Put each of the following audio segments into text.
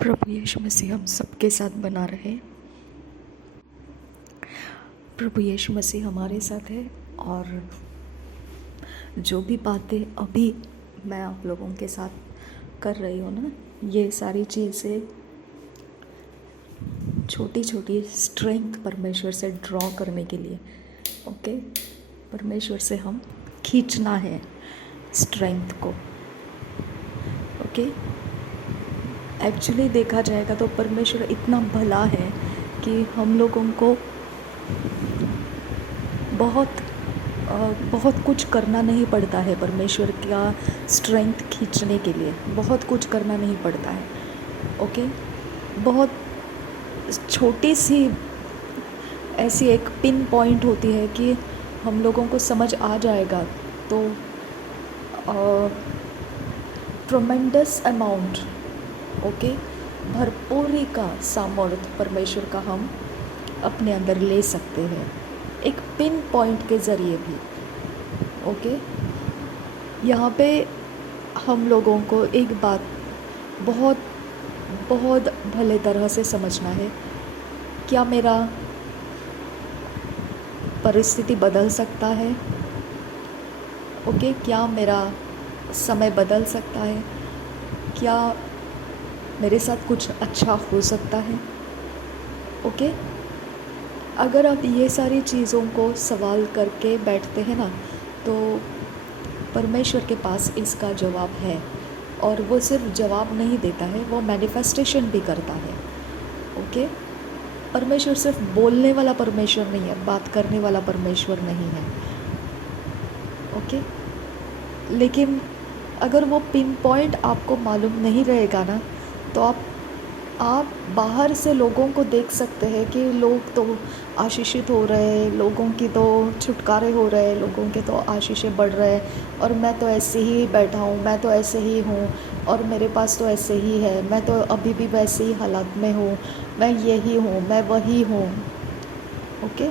प्रभु यीशु मसीह हम सबके साथ बना रहे। प्रभु यीशु मसीह हमारे साथ है और जो भी बातें अभी मैं आप लोगों के साथ कर रही हूँ ना, ये सारी चीज़ें छोटी छोटी स्ट्रेंथ परमेश्वर से ड्रॉ करने के लिए, ओके। परमेश्वर से हम खींचना है स्ट्रेंथ को, ओके। एक्चुअली देखा जाएगा तो परमेश्वर इतना भला है कि हम लोगों को बहुत कुछ करना नहीं पड़ता है। परमेश्वर का स्ट्रेंथ खींचने के लिए बहुत कुछ करना नहीं पड़ता है, ओके। बहुत छोटी सी ऐसी एक पिन पॉइंट होती है कि हम लोगों को समझ आ जाएगा तो ट्रमेंडस अमाउंट, ओके, भरपूरी का सामर्थ्य परमेश्वर का हम अपने अंदर ले सकते हैं एक पिन पॉइंट के ज़रिए भी, ओके। यहाँ पे हम लोगों को एक बात बहुत बहुत भले तरह से समझना है। क्या मेरा परिस्थिति बदल सकता है, ओके। क्या मेरा समय बदल सकता है, क्या मेरे साथ कुछ अच्छा हो सकता है, ओके। अगर आप ये सारी चीज़ों को सवाल करके बैठते हैं ना, तो परमेश्वर के पास इसका जवाब है। और वो सिर्फ जवाब नहीं देता है, वो मैनिफेस्टेशन भी करता है, ओके। परमेश्वर सिर्फ बोलने वाला परमेश्वर नहीं है, बात करने वाला परमेश्वर नहीं है, ओके। लेकिन अगर वो पिन पॉइंट आपको मालूम नहीं रहेगा ना, तो आप बाहर से लोगों को देख सकते हैं कि लोग तो आशीषित हो रहे हैं, लोगों की तो छुटकारे हो रहे हैं, लोगों के तो आशीषें बढ़ रहे हैं, और मैं तो ऐसे ही बैठा हूँ, मैं तो ऐसे ही हूँ, और मेरे पास तो ऐसे ही है, मैं तो अभी भी वैसे ही हालात में हूँ, मैं यही हूँ, मैं वही हूँ, ओके।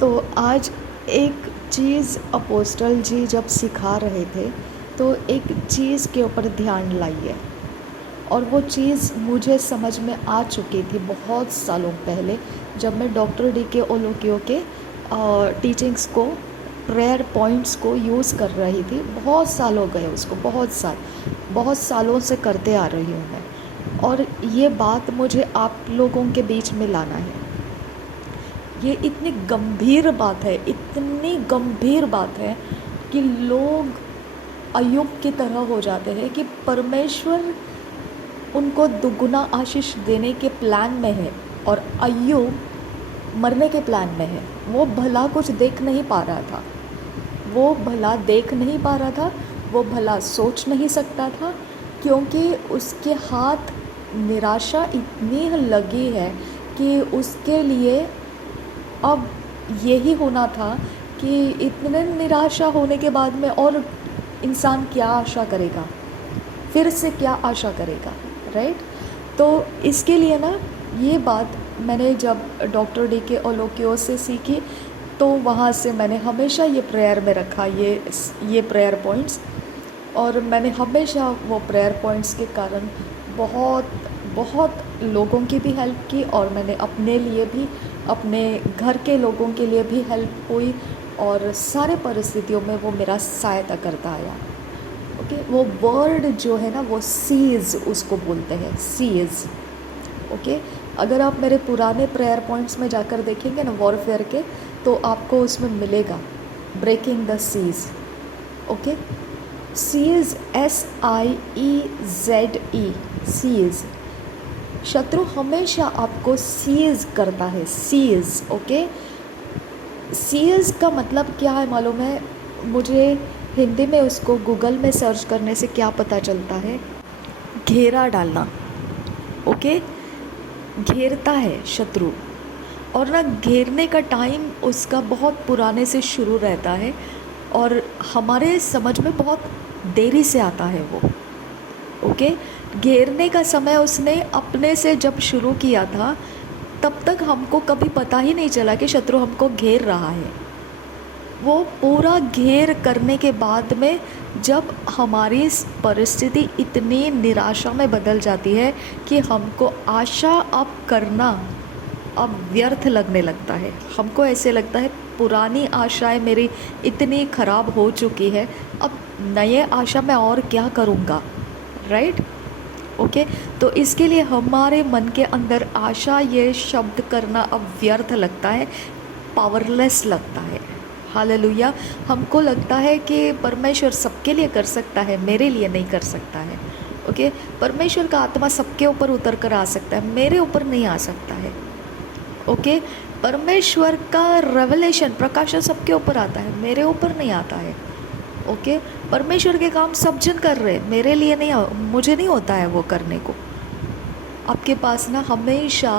तो आज एक चीज़ अपोस्टल जी जब सिखा रहे थे तो एक चीज़ के ऊपर ध्यान लाइए, और वो चीज़ मुझे समझ में आ चुकी थी बहुत सालों पहले, जब मैं डॉक्टर डी.के. ओलोकियो के टीचिंग्स को, प्रेयर पॉइंट्स को यूज़ कर रही थी। बहुत साल हो गए उसको, बहुत सालों से करते आ रही हूँ मैं, और ये बात मुझे आप लोगों के बीच में लाना है। ये इतनी गंभीर बात है, इतनी गंभीर बात है कि लोग अय्यूब की तरह हो जाते हैं कि परमेश्वर उनको दुगुना आशीष देने के प्लान में है और अय्यूब मरने के प्लान में है। वो भला कुछ देख नहीं पा रहा था, वो भला देख नहीं पा रहा था, वो भला सोच नहीं सकता था, क्योंकि उसके हाथ निराशा इतनी लगी है कि उसके लिए अब यही होना था कि इतने निराशा होने के बाद में और इंसान क्या आशा करेगा, फिर से क्या आशा करेगा, राइट। तो इसके लिए ना, ये बात मैंने जब डॉक्टर डी.के. ओलोकियो से सीखी, तो वहाँ से मैंने हमेशा ये प्रेयर में रखा, ये प्रेयर पॉइंट्स, और मैंने हमेशा वो प्रेयर पॉइंट्स के कारण बहुत लोगों की भी हेल्प की, और मैंने अपने लिए भी, अपने घर के लोगों के लिए भी हेल्प हुई, और सारे परिस्थितियों में वो मेरा सहायता करता आया, ओके। वो वर्ड जो है ना, वो सीज उसको बोलते हैं, सीज, ओके। अगर आप मेरे पुराने प्रेयर पॉइंट्स में जाकर देखेंगे ना वॉरफेयर के, तो आपको उसमें मिलेगा breaking the seize, okay. Seize, SIEZE, seize. शत्रु हमेशा आपको सीज करता है, सीज, ओके। सीज का मतलब क्या है मालूम है मुझे? हिंदी में उसको गूगल में सर्च करने से क्या पता चलता है? घेरा डालना, ओके। घेरता है शत्रु, और ना घेरने का टाइम उसका बहुत पुराने से शुरू रहता है, और हमारे समझ में बहुत देरी से आता है वो, ओके। घेरने का समय उसने अपने से जब शुरू किया था, तब तक हमको कभी पता ही नहीं चला कि शत्रु हमको घेर रहा है। वो पूरा घेर करने के बाद में जब हमारी परिस्थिति इतनी निराशा में बदल जाती है कि हमको आशा अब करना अब व्यर्थ लगने लगता है। हमको ऐसे लगता है पुरानी आशाएं मेरी इतनी ख़राब हो चुकी है, अब नए आशा मैं और क्या करूँगा, राइट? ओके, तो इसके लिए हमारे मन के अंदर आशा ये शब्द करना अब व्यर्थ लगता है, पावरलेस लगता है। हालेलुया। हमको लगता है कि परमेश्वर सबके लिए कर सकता है, मेरे लिए नहीं कर सकता है। ओके, परमेश्वर का आत्मा सबके ऊपर उतर कर आ सकता है, मेरे ऊपर नहीं आ सकता है। ओके, परमेश्वर का रेवलेशन, प्रकाशन सबके ऊपर आता है, मेरे ऊपर नहीं आता है। ओके, परमेश्वर के काम सब जन कर रहे हैं, मेरे लिए नहीं, मुझे नहीं होता है वो करने को। आपके पास ना हमेशा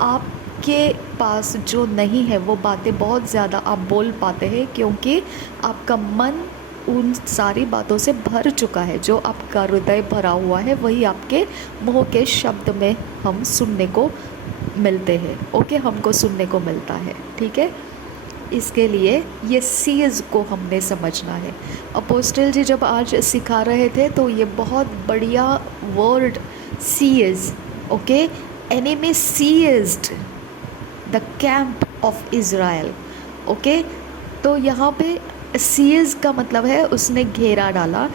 आपके पास जो नहीं है वो बातें बहुत ज़्यादा आप बोल पाते हैं, क्योंकि आपका मन उन सारी बातों से भर चुका है। जो आपका हृदय भरा हुआ है वही आपके मुँह के शब्द में हम सुनने को मिलते हैं। ओके, हमको सुनने को मिलता है, ठीक है। इसके लिए ये सीज को हमने समझना है। अपोस्टल जी जब आज सिखा रहे थे तो ये बहुत बढ़िया word seize, okay, enemy seized the camp of Israel. Okay, तो यहाँ पे सीज का मतलब है उसने घेरा डाला।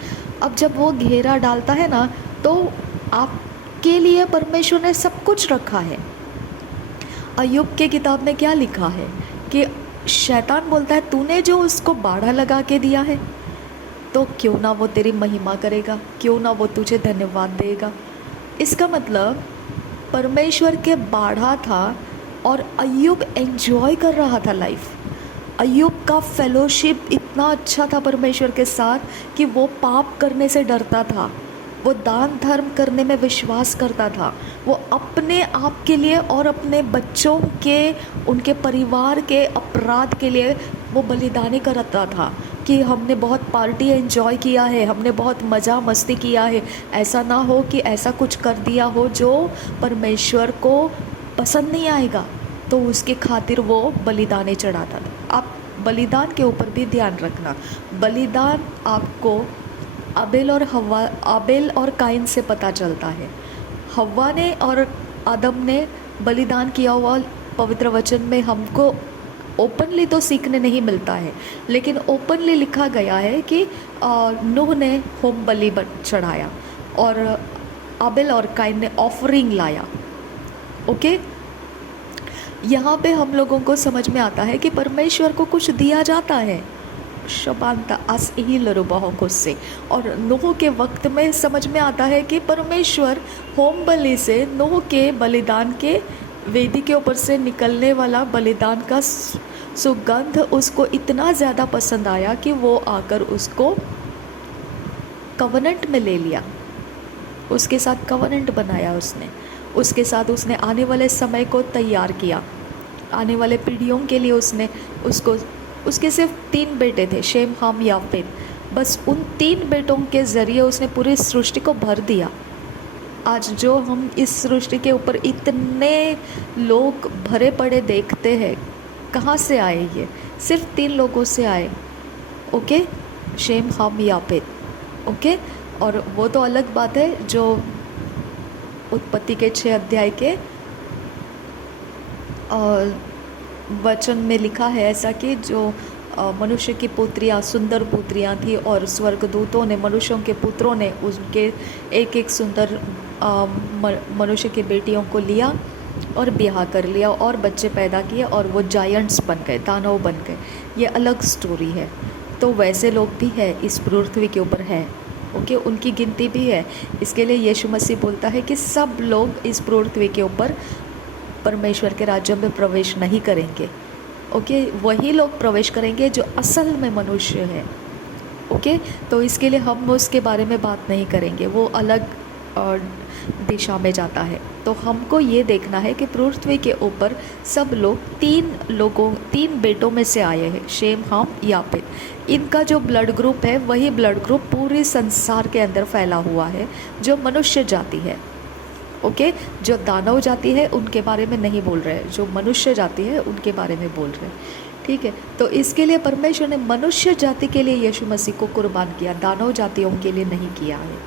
अब जब वो घेरा डालता है ना, तो आपके लिए परमेश्वर ने सब कुछ रखा है। अय्यूब के किताब में क्या लिखा है कि शैतान बोलता है तूने जो उसको बाड़ा लगा के दिया है, तो क्यों ना वो तेरी महिमा करेगा, क्यों ना वो तुझे धन्यवाद देगा। इसका मतलब परमेश्वर के बाड़ा था और अय्यूब एंजॉय कर रहा था लाइफ। अय्यूब का फेलोशिप इतना अच्छा था परमेश्वर के साथ कि वो पाप करने से डरता था, वो दान धर्म करने में विश्वास करता था, वो अपने आप के लिए और अपने बच्चों के, उनके परिवार के अपराध के लिए वो बलिदानी करता था कि हमने बहुत पार्टी एंजॉय किया है, हमने बहुत मज़ा मस्ती किया है, ऐसा ना हो कि ऐसा कुछ कर दिया हो जो परमेश्वर को पसंद नहीं आएगा, तो उसके खातिर वो बलिदाने चढ़ाता था। आप बलिदान के ऊपर भी ध्यान रखना। बलिदान आपको आबेल और काइन से पता चलता है। हव्वा ने और आदम ने बलिदान किया हुआ पवित्र वचन में हमको ओपनली तो सीखने नहीं मिलता है, लेकिन ओपनली लिखा गया है कि नूह ने होम बलि चढ़ाया और आबेल और काइन ने ऑफरिंग लाया। ओके, यहाँ पे हम लोगों को समझ में आता है कि परमेश्वर को कुछ दिया जाता है। शबांता अस ही लरुबाहों से, और नूह के वक्त में समझ में आता है कि परमेश्वर होम बलि से, नूह के बलिदान के वेदी के ऊपर से निकलने वाला बलिदान का सुगंध उसको इतना ज़्यादा पसंद आया कि वो आकर उसको कवनेंट में ले लिया, उसके साथ कवनेंट बनाया उसने, उसके साथ उसने आने वाले समय को तैयार किया, आने वाले पीढ़ियों के लिए उसने उसको, उसके सिर्फ 3 बेटे थे, शेम, हाम, याफेत। बस उन 3 बेटों के ज़रिए उसने पूरी सृष्टि को भर दिया। आज जो हम इस सृष्टि के ऊपर इतने लोग भरे पड़े देखते हैं, कहाँ से आए? ये सिर्फ 3 लोगों से आए। ओके, शेम, हाम, याफेत। ओके, और वो तो अलग बात है जो उत्पत्ति के 6 अध्याय के वचन में लिखा है, ऐसा कि जो मनुष्य की पुत्रियाँ सुंदर पुत्रियाँ थी और स्वर्गदूतों ने, मनुष्यों के पुत्रों ने उनके एक एक सुंदर मनुष्य की बेटियों को लिया और ब्याह कर लिया और बच्चे पैदा किए और वो जायंट्स बन गए, दानव बन गए। ये अलग स्टोरी है। तो वैसे लोग भी है इस पृथ्वी के ऊपर है। ओके, उनकी गिनती भी है। इसके लिए यीशु मसीह बोलता है कि सब लोग इस पृथ्वी के ऊपर परमेश्वर के राज्य में प्रवेश नहीं करेंगे। ओके, वही लोग प्रवेश करेंगे जो असल में मनुष्य है। ओके, तो इसके लिए हम उसके बारे में बात नहीं करेंगे, वो अलग दिशा में जाता है। तो हमको ये देखना है कि पृथ्वी के ऊपर सब लोग 3 बेटों में से आए हैं, शेम, हाम, याफेत। इनका जो ब्लड ग्रुप है वही ब्लड ग्रुप पूरे संसार के अंदर फैला हुआ है, जो मनुष्य जाति है। ओके, जो दानव जाति है उनके बारे में नहीं बोल रहे हैं, जो मनुष्य जाति है उनके बारे में बोल रहे हैं। ठीक है, तो इसके लिए परमेश्वर ने मनुष्य जाति के लिए यीशु मसीह को कुर्बान किया, दानव जातियों के लिए नहीं किया है।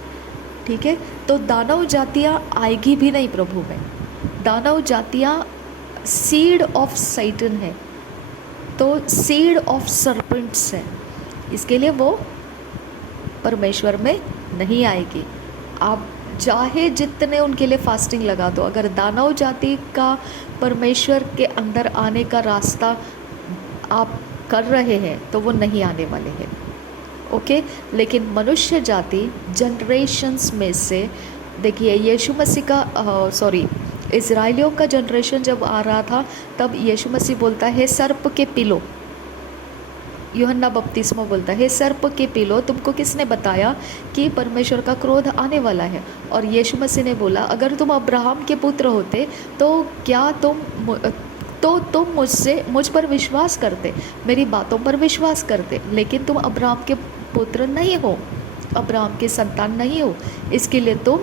ठीक है, तो दानव जातियाँ आएगी भी नहीं प्रभु में। दानव जातियाँ सीड ऑफ सैटन है, तो सीड ऑफ सर्पेंट्स है, इसके लिए वो परमेश्वर में नहीं आएगी। आप चाहे जितने उनके लिए फास्टिंग लगा दो, अगर दानव जाति का परमेश्वर के अंदर आने का रास्ता आप कर रहे हैं तो वो नहीं आने वाले हैं। ओके, लेकिन मनुष्य जाति जनरेशन्स में से, देखिए यीशु मसीह का इज़राइलियों का जनरेशन जब आ रहा था तब यीशु मसीह बोलता है सर्प के पिलो, यूहन्ना बपतिस्मा बोलता है सर्प के पिलो, तुमको किसने बताया कि परमेश्वर का क्रोध आने वाला है? और यीशु मसीह ने बोला अगर तुम अब्राहम के पुत्र होते तो क्या तुम मुझ पर विश्वास करते, मेरी बातों पर विश्वास करते, लेकिन तुम अब्राहम के पुत्र नहीं हो, अब्राहम के संतान नहीं हो, इसके लिए तुम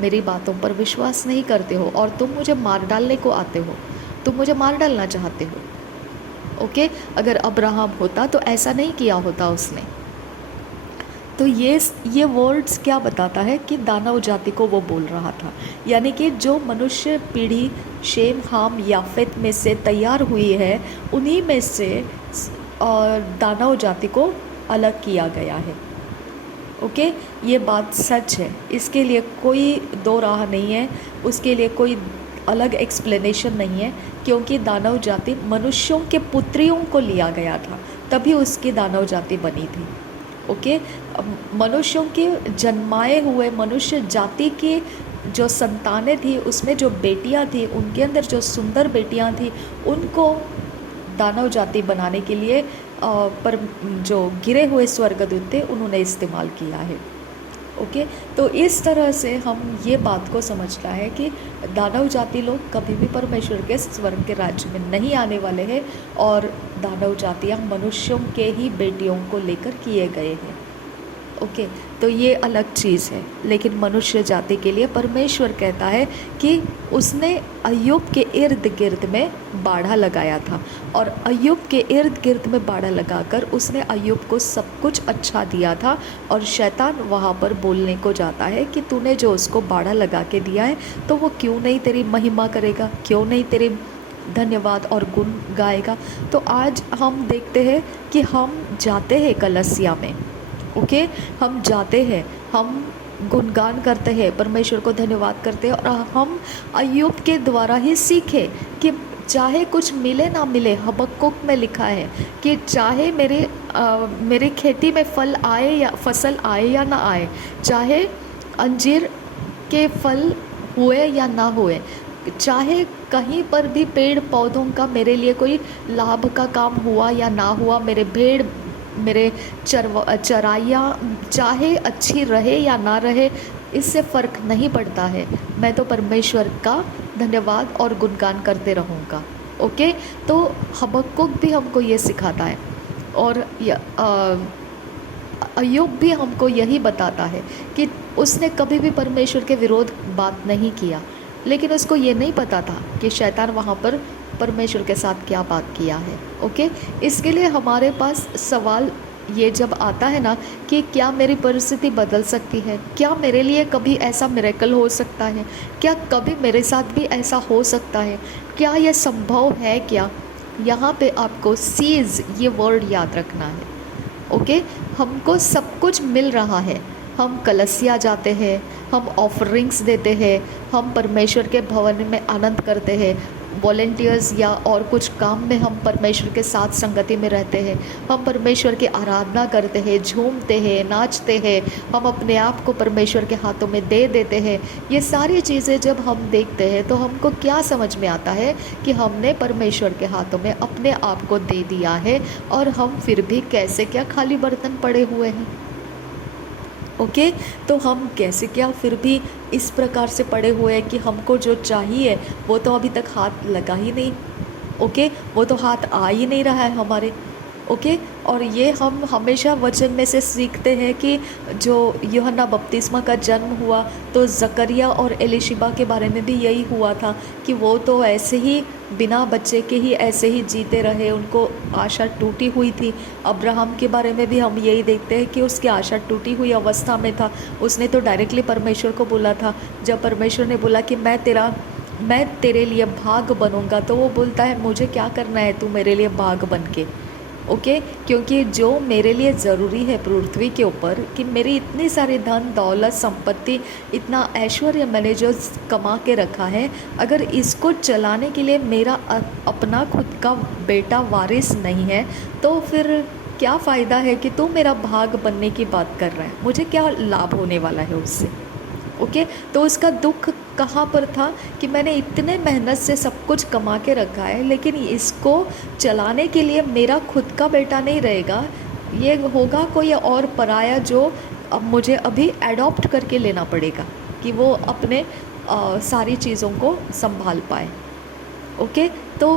मेरी बातों पर विश्वास नहीं करते हो और तुम मुझे मार डालने को आते हो, तुम मुझे मार डालना चाहते हो। ओके, अगर अब्राहम होता तो ऐसा नहीं किया होता उसने। तो ये वर्ड्स क्या बताता है कि दानव जाति को वो बोल रहा था, यानी कि जो मनुष्य पीढ़ी शेम हाम याफेत में से तैयार हुई है उन्हीं में से दानव जाति को अलग किया गया है। ओके, ये बात सच है, इसके लिए कोई दो राह नहीं है, उसके लिए कोई अलग एक्सप्लेनेशन नहीं है, क्योंकि दानव जाति मनुष्यों के पुत्रियों को लिया गया था तभी उसकी दानव जाति बनी थी। ओके, मनुष्यों के जन्माए हुए मनुष्य जाति की जो संतानें थी उसमें जो बेटियां थी, उनके अंदर जो सुंदर बेटियां थी, उनको दानव जाति बनाने के लिए पर जो गिरे हुए स्वर्गदूत थे उन्होंने इस्तेमाल किया है। ओके, तो इस तरह से हम ये बात को समझना है कि दानव जाति लोग कभी भी परमेश्वर के स्वर्ग के राज्य में नहीं आने वाले हैं और दानव जातियाँ मनुष्यों के ही बेटियों को लेकर किए गए हैं। ओके, तो ये अलग चीज़ है, लेकिन मनुष्य जाति के लिए परमेश्वर कहता है कि उसने अय्यूब के इर्द गिर्द में बाड़ा लगाया था और अय्यूब के इर्द गिर्द में बाड़ा लगाकर उसने अय्यूब को सब कुछ अच्छा दिया था और शैतान वहाँ पर बोलने को जाता है कि तूने जो उसको बाड़ा लगा के दिया है तो वो क्यों नहीं तेरी महिमा करेगा, क्यों नहीं तेरी धन्यवाद और गुण गाएगा। तो आज हम देखते हैं कि हम जाते हैं कलसिया में, ओके, हम जाते हैं, हम गुणगान करते हैं, परमेश्वर को धन्यवाद करते हैं और हम अय्यूब के द्वारा ही सीखे कि चाहे कुछ मिले ना मिले, हबक्कुक में लिखा है कि चाहे मेरे खेती में फसल आए या ना आए, चाहे अंजीर के फल हुए या ना हुए, चाहे कहीं पर भी पेड़ पौधों का मेरे लिए कोई लाभ का काम हुआ या ना हुआ, मेरे भेड़ मेरे चराइयाँ चाहे अच्छी रहे या ना रहे, इससे फ़र्क नहीं पड़ता है, मैं तो परमेश्वर का धन्यवाद और गुणगान करते रहूँगा। ओके, तो हबक्कुक भी हमको ये सिखाता है और अय्यूब भी हमको यही बताता है कि उसने कभी भी परमेश्वर के विरोध बात नहीं किया, लेकिन उसको ये नहीं पता था कि शैतान वहाँ पर परमेश्वर के साथ क्या बात किया है। ओके, इसके लिए हमारे पास सवाल ये जब आता है ना कि क्या मेरी परिस्थिति बदल सकती है, क्या मेरे लिए कभी ऐसा मिरेकल हो सकता है, क्या कभी मेरे साथ भी ऐसा हो सकता है, क्या यह संभव है क्या, यहाँ पे आपको सीज ये वर्ड याद रखना है। ओके, हमको सब कुछ मिल रहा है, हम कलसिया जाते हैं, हम ऑफरिंग्स देते हैं, हम परमेश्वर के भवन में आनंद करते हैं, वॉलेंटियर्स या और कुछ काम में हम परमेश्वर के साथ संगति में रहते हैं, हम परमेश्वर की आराधना करते हैं, झूमते हैं, नाचते हैं, हम अपने आप को परमेश्वर के हाथों में दे देते हैं। ये सारी चीज़ें जब हम देखते हैं तो हमको क्या समझ में आता है कि हमने परमेश्वर के हाथों में अपने आप को दे दिया है और हम फिर भी कैसे क्या खाली बर्तन पड़े हुए हैं। ओके, तो हम कैसे क्या फिर भी इस प्रकार से पड़े हुए हैं कि हमको जो चाहिए वो तो अभी तक हाथ लगा ही नहीं। ओके, वो तो हाथ आ ही नहीं रहा है हमारे। ओके। और ये हम हमेशा वचन में से सीखते हैं कि जो यूहन्ना बपतिस्मा का जन्म हुआ तो जकरिया और एलिशिबा के बारे में भी यही हुआ था कि वो तो ऐसे ही बिना बच्चे के ही ऐसे ही जीते रहे, उनको आशा टूटी हुई थी। अब्राहम के बारे में भी हम यही देखते हैं कि उसकी आशा टूटी हुई अवस्था में था। उसने तो डायरेक्टली परमेश्वर को बोला था, जब परमेश्वर ने बोला कि मैं तेरे लिए भाग बनूंगा, तो वो बोलता है मुझे क्या करना है तू मेरे लिए भाग बन के, ओके। क्योंकि जो मेरे लिए ज़रूरी है पृथ्वी के ऊपर कि मेरी इतनी सारी धन दौलत संपत्ति, इतना ऐश्वर्य मैंने जो कमा के रखा है, अगर इसको चलाने के लिए मेरा अपना खुद का बेटा वारिस नहीं है तो फिर क्या फ़ायदा है कि तू मेरा भाग बनने की बात कर रहा है, मुझे क्या लाभ होने वाला है उससे, ओके। तो उसका दुख कहाँ पर था कि मैंने इतने मेहनत से सब कुछ कमा के रखा है, लेकिन इसको चलाने के लिए मेरा खुद का बेटा नहीं रहेगा, ये होगा कोई और पराया जो अब मुझे अभी एडॉप्ट करके लेना पड़ेगा कि वो अपने सारी चीज़ों को संभाल पाए, ओके। तो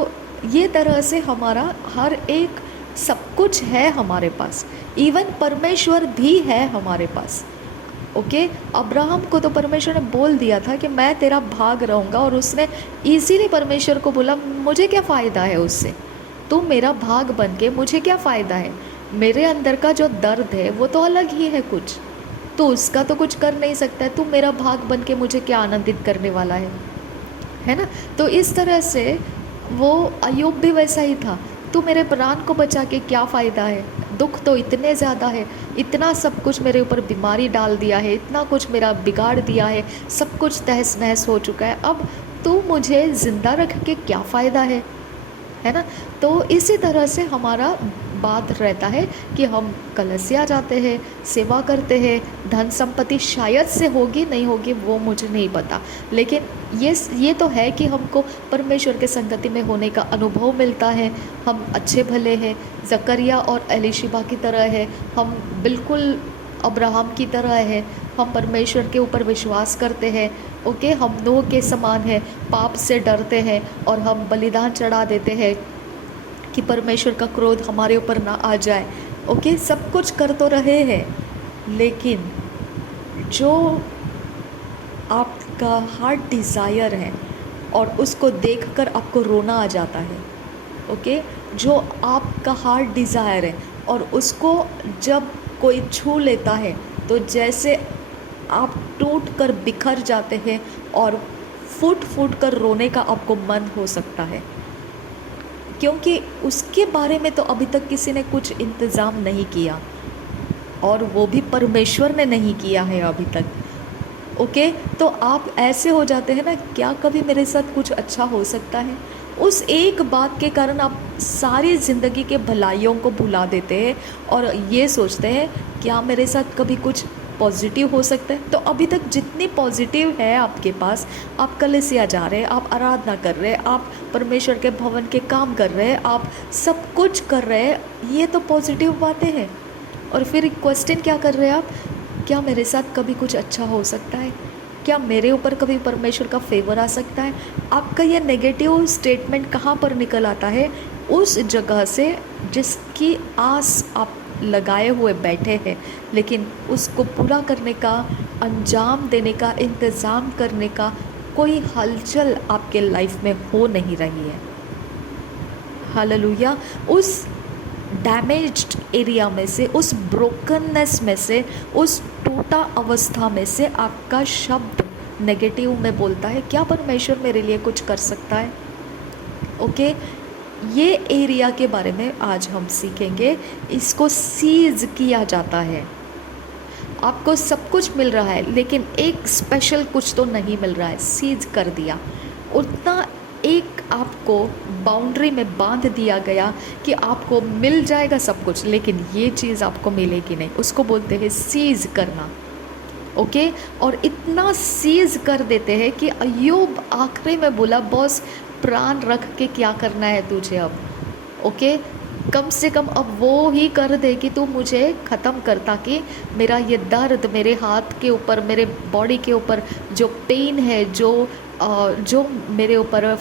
ये तरह से हमारा हर एक सब कुछ है हमारे पास, इवन परमेश्वर भी है हमारे पास, ओके। अब्राहम को तो परमेश्वर ने बोल दिया था कि मैं तेरा भाग रहूँगा, और उसने इजीली परमेश्वर को बोला मुझे क्या फ़ायदा है उससे, तू मेरा भाग बन के मुझे क्या फ़ायदा है, मेरे अंदर का जो दर्द है वो तो अलग ही है कुछ, तो उसका तो कुछ कर नहीं सकता है, तू मेरा भाग बन के मुझे क्या आनंदित करने वाला है ना। तो इस तरह से वो अय्यूब भी वैसा ही था, तू मेरे प्राण को बचा के क्या फ़ायदा है, दुख तो इतने ज़्यादा है, इतना सब कुछ मेरे ऊपर बीमारी डाल दिया है, इतना कुछ मेरा बिगाड़ दिया है, सब कुछ तहस नहस हो चुका है, अब तू मुझे ज़िंदा रख के क्या फ़ायदा है ना। तो इसी तरह से हमारा बात रहता है कि हम कलसिया जाते हैं, सेवा करते हैं, धन संपत्ति शायद से होगी नहीं होगी वो मुझे नहीं पता, लेकिन ये तो है कि हमको परमेश्वर के संगति में होने का अनुभव मिलता है, हम अच्छे भले हैं, जकरिया और एलिशिबा की तरह है, हम बिल्कुल अब्राहम की तरह है, हम परमेश्वर के ऊपर विश्वास करते हैं, ओके। हम नूह के समान है, पाप से डरते हैं और हम बलिदान चढ़ा देते हैं कि परमेश्वर का क्रोध हमारे ऊपर ना आ जाए, ओके। सब कुछ कर तो रहे हैं, लेकिन जो आपका हार्ट डिज़ायर है और उसको देखकर आपको रोना आ जाता है, ओके। जो आपका हार्ट डिज़ायर है और उसको जब कोई छू लेता है तो जैसे आप टूट कर बिखर जाते हैं और फूट फूट कर रोने का आपको मन हो सकता है, क्योंकि उसके बारे में तो अभी तक किसी ने कुछ इंतज़ाम नहीं किया, और वो भी परमेश्वर ने नहीं किया है अभी तक, ओके। तो आप ऐसे हो जाते हैं ना, क्या कभी मेरे साथ कुछ अच्छा हो सकता है, उस एक बात के कारण आप सारी ज़िंदगी के भलाइयों को भुला देते हैं और ये सोचते हैं क्या मेरे साथ कभी कुछ पॉजिटिव हो सकता है। तो अभी तक जितनी पॉजिटिव है आपके पास, आप कलीसिया जा रहे हैं, आप आराधना कर रहे हैं, आप परमेश्वर के भवन के काम कर रहे हैं, आप सब कुछ कर रहे हैं, ये तो पॉजिटिव बातें हैं। और फिर क्वेश्चन क्या कर रहे हैं आप, क्या मेरे साथ कभी कुछ अच्छा हो सकता है, क्या मेरे ऊपर कभी परमेश्वर का फेवर आ सकता है। आपका ये नेगेटिव स्टेटमेंट कहाँ पर निकल आता है, उस जगह से जिसकी आस आप लगाए हुए बैठे हैं, लेकिन उसको पूरा करने का, अंजाम देने का, इंतज़ाम करने का कोई हलचल आपके लाइफ में हो नहीं रही है। हालेलुया। उस डैमेज्ड एरिया में से, उस ब्रोकननेस में से, उस टूटा अवस्था में से आपका शब्द नेगेटिव में बोलता है, क्या परमेश्वर मेरे लिए कुछ कर सकता है, ओके। ये एरिया के बारे में आज हम सीखेंगे। इसको सीज किया जाता है, आपको सब कुछ मिल रहा है लेकिन एक स्पेशल कुछ तो नहीं मिल रहा है, सीज कर दिया। उतना एक आपको बाउंड्री में बांध दिया गया कि आपको मिल जाएगा सब कुछ, लेकिन ये चीज़ आपको मिलेगी नहीं, उसको बोलते हैं सीज करना, ओके। और इतना सीज कर देते हैं कि अय्यूब आखिरी में बोला बॉस प्राण रख के क्या करना है तुझे अब, ओके। कम से कम अब वो ही कर दे कि तू मुझे ख़त्म कर, ताकि मेरा ये दर्द मेरे हाथ के ऊपर, मेरे बॉडी के ऊपर जो पेन है, जो मेरे ऊपर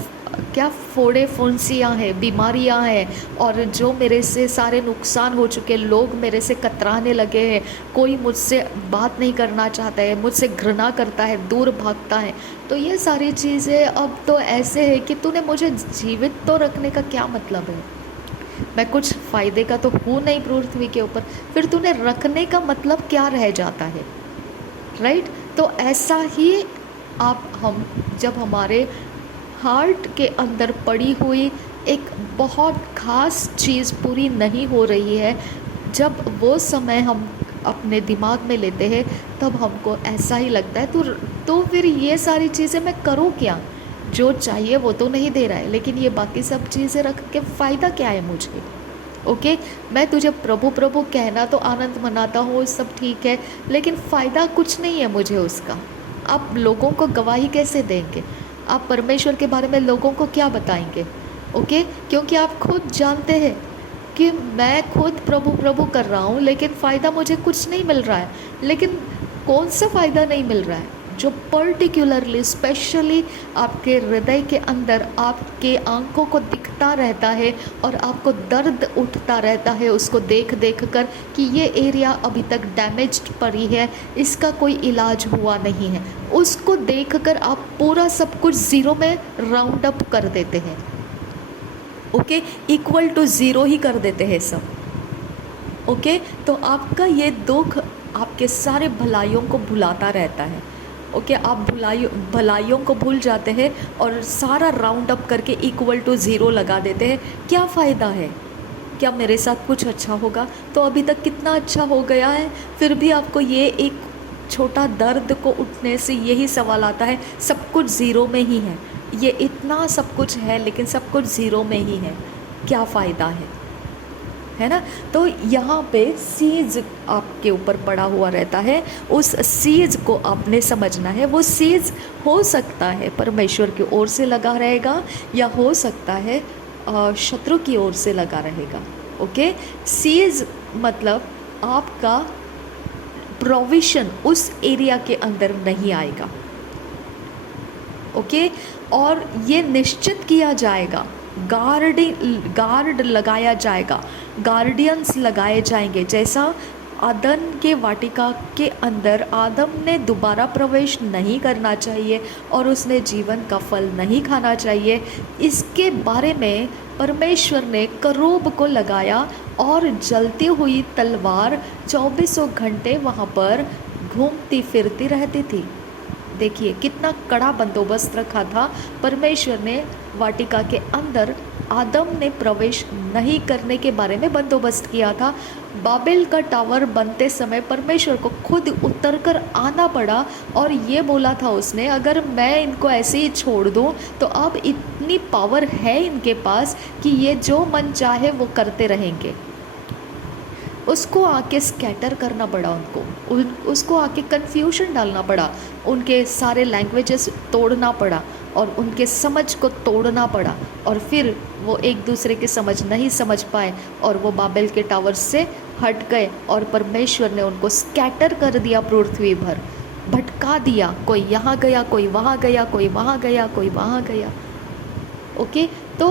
क्या फोड़े फुंसियाँ हैं, बीमारियाँ हैं, और जो मेरे से सारे नुकसान हो चुके, लोग मेरे से कतराने लगे हैं, कोई मुझसे बात नहीं करना चाहता है, मुझसे घृणा करता है, दूर भागता है। तो ये सारी चीज़ें अब तो ऐसे है कि तूने मुझे जीवित तो रखने का क्या मतलब है? मैं कुछ फ़ायदे का तो हूँ नहीं पृथ्वी के ऊपर, फिर तूने रखने का मतलब क्या रह जाता है, राइट? तो ऐसा ही हम जब हमारे हार्ट के अंदर पड़ी हुई एक बहुत ख़ास चीज़ पूरी नहीं हो रही है, जब वो समय हम अपने दिमाग में लेते हैं, तब हमको ऐसा ही लगता है तो फिर ये सारी चीज़ें मैं करूँ क्या? जो चाहिए वो तो नहीं दे रहा है, लेकिन ये बाकी सब चीज़ें रख के फ़ायदा क्या है मुझे? ओके, मैं तुझे प्रभु प्रभु कहना तो आनंद मनाता हूँ, सब ठीक है, लेकिन फ़ायदा कुछ नहीं है मुझे उसका। आप लोगों को गवाही कैसे देंगे? आप परमेश्वर के बारे में लोगों को क्या बताएंगे? ओके, क्योंकि आप खुद जानते हैं कि मैं खुद प्रभु प्रभु कर रहा हूँ, लेकिन फ़ायदा मुझे कुछ नहीं मिल रहा है। लेकिन कौन सा फ़ायदा नहीं मिल रहा है? जो पर्टिकुलरली स्पेशली आपके हृदय के अंदर आपके आंखों को दिखता रहता है और आपको दर्द उठता रहता है उसको देख देख कर कि ये एरिया अभी तक डैमेज्ड पड़ी है, इसका कोई इलाज हुआ नहीं है, उसको देखकर आप पूरा सब कुछ ज़ीरो में राउंड अप कर देते हैं। ओके, इक्वल टू ज़ीरो ही कर देते हैं सब। ओके, तो आपका ये दुख आपके सारे भलाइयों को भुलाता रहता है। ओके, आप भलाइयों को भूल जाते हैं और सारा राउंड अप करके इक्वल टू ज़ीरो लगा देते हैं। क्या फ़ायदा है? क्या मेरे साथ कुछ अच्छा होगा? तो अभी तक कितना अच्छा हो गया है, फिर भी आपको ये एक छोटा दर्द को उठने से यही सवाल आता है, सब कुछ ज़ीरो में ही है, ये इतना सब कुछ है लेकिन सब कुछ ज़ीरो में ही है, क्या फ़ायदा है ना? तो यहाँ पे सीज आपके ऊपर पड़ा हुआ रहता है, उस सीज को आपने समझना है। वो सीज हो सकता है परमेश्वर की ओर से लगा रहेगा या हो सकता है शत्रु की ओर से लगा रहेगा। ओके, सीज मतलब आपका प्रोविशन उस एरिया के अंदर नहीं आएगा। ओके, और ये निश्चित किया जाएगा, गार्ड लगाया जाएगा, गार्डियंस लगाए जाएंगे। जैसा आदन के वाटिका के अंदर आदम ने दोबारा प्रवेश नहीं करना चाहिए और उसने जीवन का फल नहीं खाना चाहिए, इसके बारे में परमेश्वर ने करूब को लगाया और जलती हुई तलवार 24 घंटे वहाँ पर घूमती फिरती रहती थी। देखिए कितना कड़ा बंदोबस्त रखा था परमेश्वर ने वाटिका के अंदर। आदम ने प्रवेश नहीं करने के बारे में बंदोबस्त किया था। बाबेल का टावर बनते समय परमेश्वर को खुद उतरकर आना पड़ा और ये बोला था उसने, अगर मैं इनको ऐसे ही छोड़ दूँ तो अब इतनी पावर है इनके पास कि ये जो मन चाहे वो करते रहेंगे। उसको आके स्कैटर करना पड़ा उसको आके कन्फ्यूजन डालना पड़ा, उनके सारे लैंग्वेजेस तोड़ना पड़ा और उनके समझ को तोड़ना पड़ा, और फिर वो एक दूसरे की समझ नहीं समझ पाए और वो बाबेल के टावर से हट गए और परमेश्वर ने उनको स्कैटर कर दिया, पृथ्वी भर भटका दिया। कोई यहाँ गया, कोई वहाँ गया, कोई वहाँ गया, कोई वहाँ गया। ओके, तो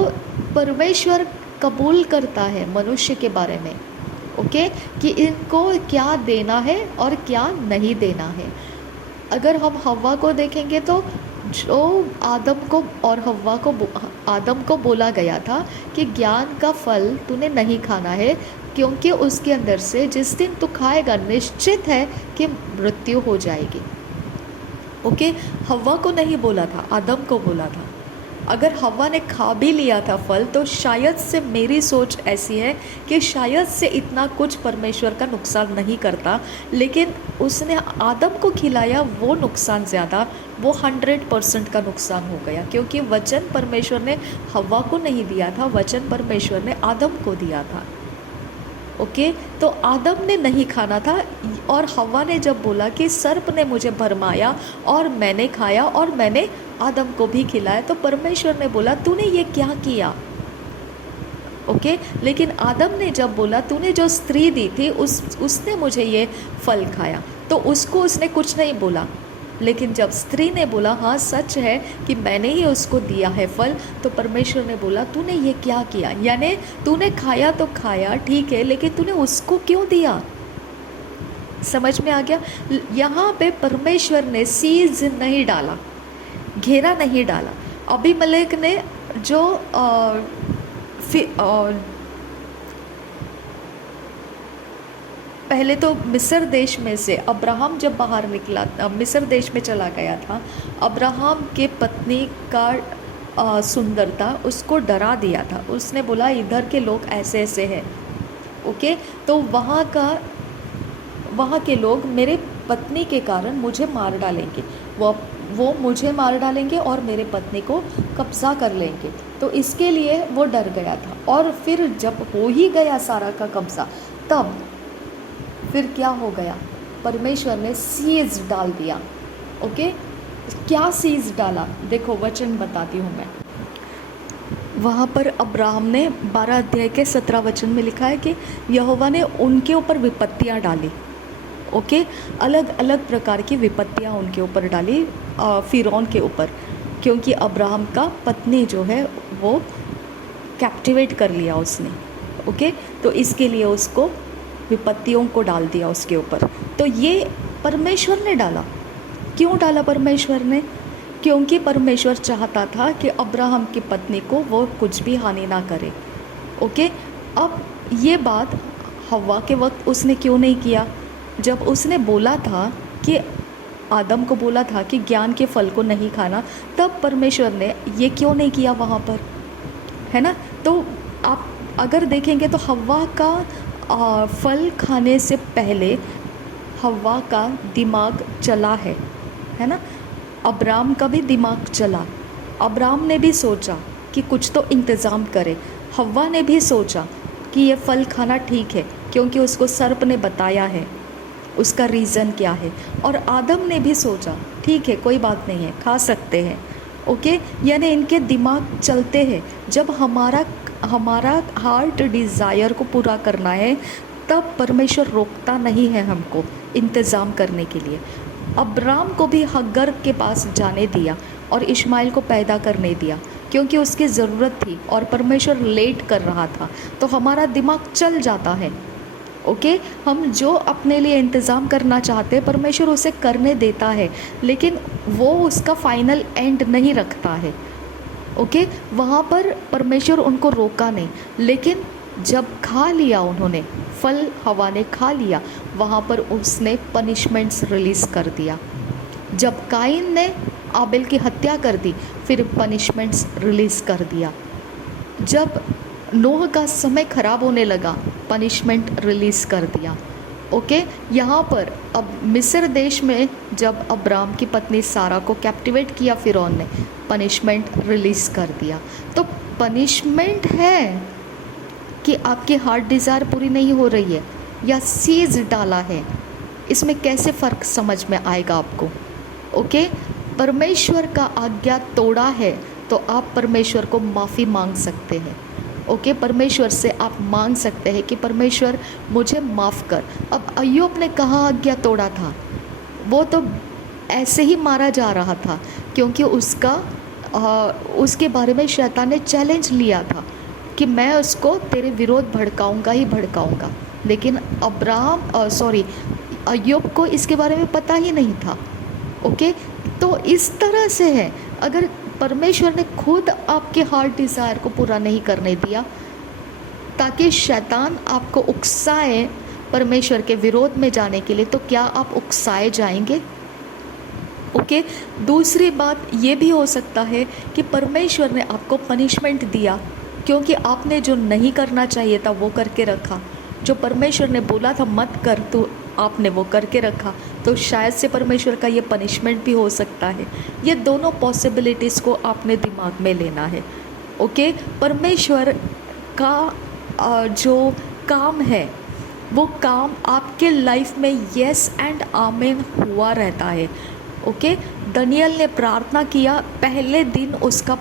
परमेश्वर कबूल करता है मनुष्य के बारे में, ओके, कि इनको क्या देना है और क्या नहीं देना है। अगर हम हव्वा को देखेंगे तो जो आदम को और हव्वा को आदम को बोला गया था कि ज्ञान का फल तूने नहीं खाना है, क्योंकि उसके अंदर से जिस दिन तू खाएगा निश्चित है कि मृत्यु हो जाएगी। ओके, हव्वा को नहीं बोला था, आदम को बोला था। अगर हव्वा ने खा भी लिया था फल तो शायद से, मेरी सोच ऐसी है कि शायद से इतना कुछ परमेश्वर का नुकसान नहीं करता, लेकिन उसने आदम को खिलाया वो नुकसान ज़्यादा, वो 100% का नुकसान हो गया, क्योंकि वचन परमेश्वर ने हव्वा को नहीं दिया था, वचन परमेश्वर ने आदम को दिया था। ओके, तो आदम ने नहीं खाना था और हव्वा ने जब बोला कि सर्प ने मुझे भरमाया और मैंने खाया और मैंने आदम को भी खिलाया, तो परमेश्वर ने बोला तूने ये क्या किया। ओके, लेकिन आदम ने जब बोला तूने जो स्त्री दी थी उसने मुझे ये फल खाया, तो उसको उसने कुछ नहीं बोला। लेकिन जब स्त्री ने बोला हाँ सच है कि मैंने ही उसको दिया है फल, तो परमेश्वर ने बोला तूने ये क्या किया, यानी तूने खाया तो खाया ठीक है, लेकिन तूने उसको क्यों दिया। समझ में आ गया। यहाँ पे परमेश्वर ने सीज नहीं डाला, घेरा नहीं डाला। अबीमेलेक ने जो पहले तो मिस्र देश में से अब्राहम जब बाहर निकला, मिस्र देश में चला गया था, अब्राहम के पत्नी का सुंदरता उसको डरा दिया था। उसने बोला इधर के लोग ऐसे ऐसे हैं, ओके, तो वहाँ के लोग मेरे पत्नी के कारण मुझे मार डालेंगे, वो मुझे मार डालेंगे और मेरे पत्नी को कब्ज़ा कर लेंगे। तो इसके लिए वो डर गया था। और फिर जब हो ही गया सारा का कब्ज़ा, तब फिर क्या हो गया, परमेश्वर ने सीज डाल दिया। ओके, क्या सीज डाला, देखो वचन बताती हूँ मैं। वहाँ पर अब्राहम ने 12 अध्याय के 17 वचन में लिखा है कि यहोवा ने उनके ऊपर विपत्तियाँ डाली। ओके, अलग अलग प्रकार की विपत्तियाँ उनके ऊपर डाली, फ़िरौन के ऊपर, क्योंकि अब्राहम का पत्नी जो है वो कैप्टिवेट कर लिया उसने। ओके, तो इसके लिए उसको विपत्तियों को डाल दिया उसके ऊपर। तो ये परमेश्वर ने डाला। क्यों डाला परमेश्वर ने? क्योंकि परमेश्वर चाहता था कि अब्राहम की पत्नी को वो कुछ भी हानि ना करे। ओके, अब ये बात हव्वा के वक्त उसने क्यों नहीं किया? जब उसने बोला था कि आदम को बोला था कि ज्ञान के फल को नहीं खाना, तब परमेश्वर ने ये क्यों नहीं किया वहाँ पर, है ना। तो आप अगर देखेंगे तो हव्वा का फल खाने से पहले हव्वा का दिमाग चला है ना। अब्राम का भी दिमाग चला। अब्राम ने भी सोचा कि कुछ तो इंतज़ाम करे। हव्वा ने भी सोचा कि ये फल खाना ठीक है क्योंकि उसको सर्प ने बताया है, उसका रीज़न क्या है। और आदम ने भी सोचा ठीक है कोई बात नहीं है, खा सकते हैं। ओके, यानी इनके दिमाग चलते हैं। जब हमारा हार्ट डिज़ायर को पूरा करना है, तब परमेश्वर रोकता नहीं है हमको इंतज़ाम करने के लिए। अब्राम को भी हग्गर के पास जाने दिया और इश्माइल को पैदा करने दिया क्योंकि उसकी ज़रूरत थी और परमेश्वर लेट कर रहा था। तो हमारा दिमाग चल जाता है। ओके, हम जो अपने लिए इंतज़ाम करना चाहते हैं परमेश्वर उसे करने देता है, लेकिन वो उसका फाइनल एंड नहीं रखता है। ओके, वहाँ पर परमेश्वर उनको रोका नहीं, लेकिन जब खा लिया उन्होंने फल, हवा ने खा लिया, वहाँ पर उसने पनिशमेंट्स रिलीज़ कर दिया। जब काइन ने आबेल की हत्या कर दी, फिर पनिशमेंट्स रिलीज़ कर दिया। जब नूह का समय ख़राब होने लगा, पनिशमेंट रिलीज़ कर दिया। ओके, यहाँ पर अब मिस्र देश में जब अब्राम की पत्नी सारा को कैप्टिवेट किया फ़िरौन ने, पनिशमेंट रिलीज़ कर दिया। तो पनिशमेंट है कि आपकी हार्ट डिज़ायर पूरी नहीं हो रही है, या सीज डाला है, इसमें कैसे फ़र्क समझ में आएगा आपको। ओके, परमेश्वर का आज्ञा तोड़ा है तो आप परमेश्वर को माफ़ी मांग सकते हैं। ओके, परमेश्वर से आप मांग सकते हैं कि परमेश्वर मुझे माफ़ कर। अब अय्यूब ने कहाँ आज्ञा तोड़ा था? वो तो ऐसे ही मारा जा रहा था क्योंकि उसके बारे में शैतान ने चैलेंज लिया था कि मैं उसको तेरे विरोध भड़काऊंगा ही भड़काऊंगा। लेकिन अय्यूब को इसके बारे में पता ही नहीं था। ओके, तो इस तरह से है, अगर परमेश्वर ने खुद आपके हार्ट डिज़ायर को पूरा नहीं करने दिया ताकि शैतान आपको उकसाए परमेश्वर के विरोध में जाने के लिए, तो क्या आप उकसाए जाएंगे? ओके, दूसरी बात ये भी हो सकता है कि परमेश्वर ने आपको पनिशमेंट दिया क्योंकि आपने जो नहीं करना चाहिए था वो करके रखा। जो परमेश्वर ने बोला था मत कर, तो आपने वो करके रखा, तो शायद से परमेश्वर का ये पनिशमेंट भी हो सकता है। ये दोनों पॉसिबिलिटीज़ को आपने दिमाग में लेना है। ओके, परमेश्वर का जो काम है वो काम आपके लाइफ में यस एंड आमेन हुआ रहता है। ओके, दानियल ने प्रार्थना किया, पहले दिन उसका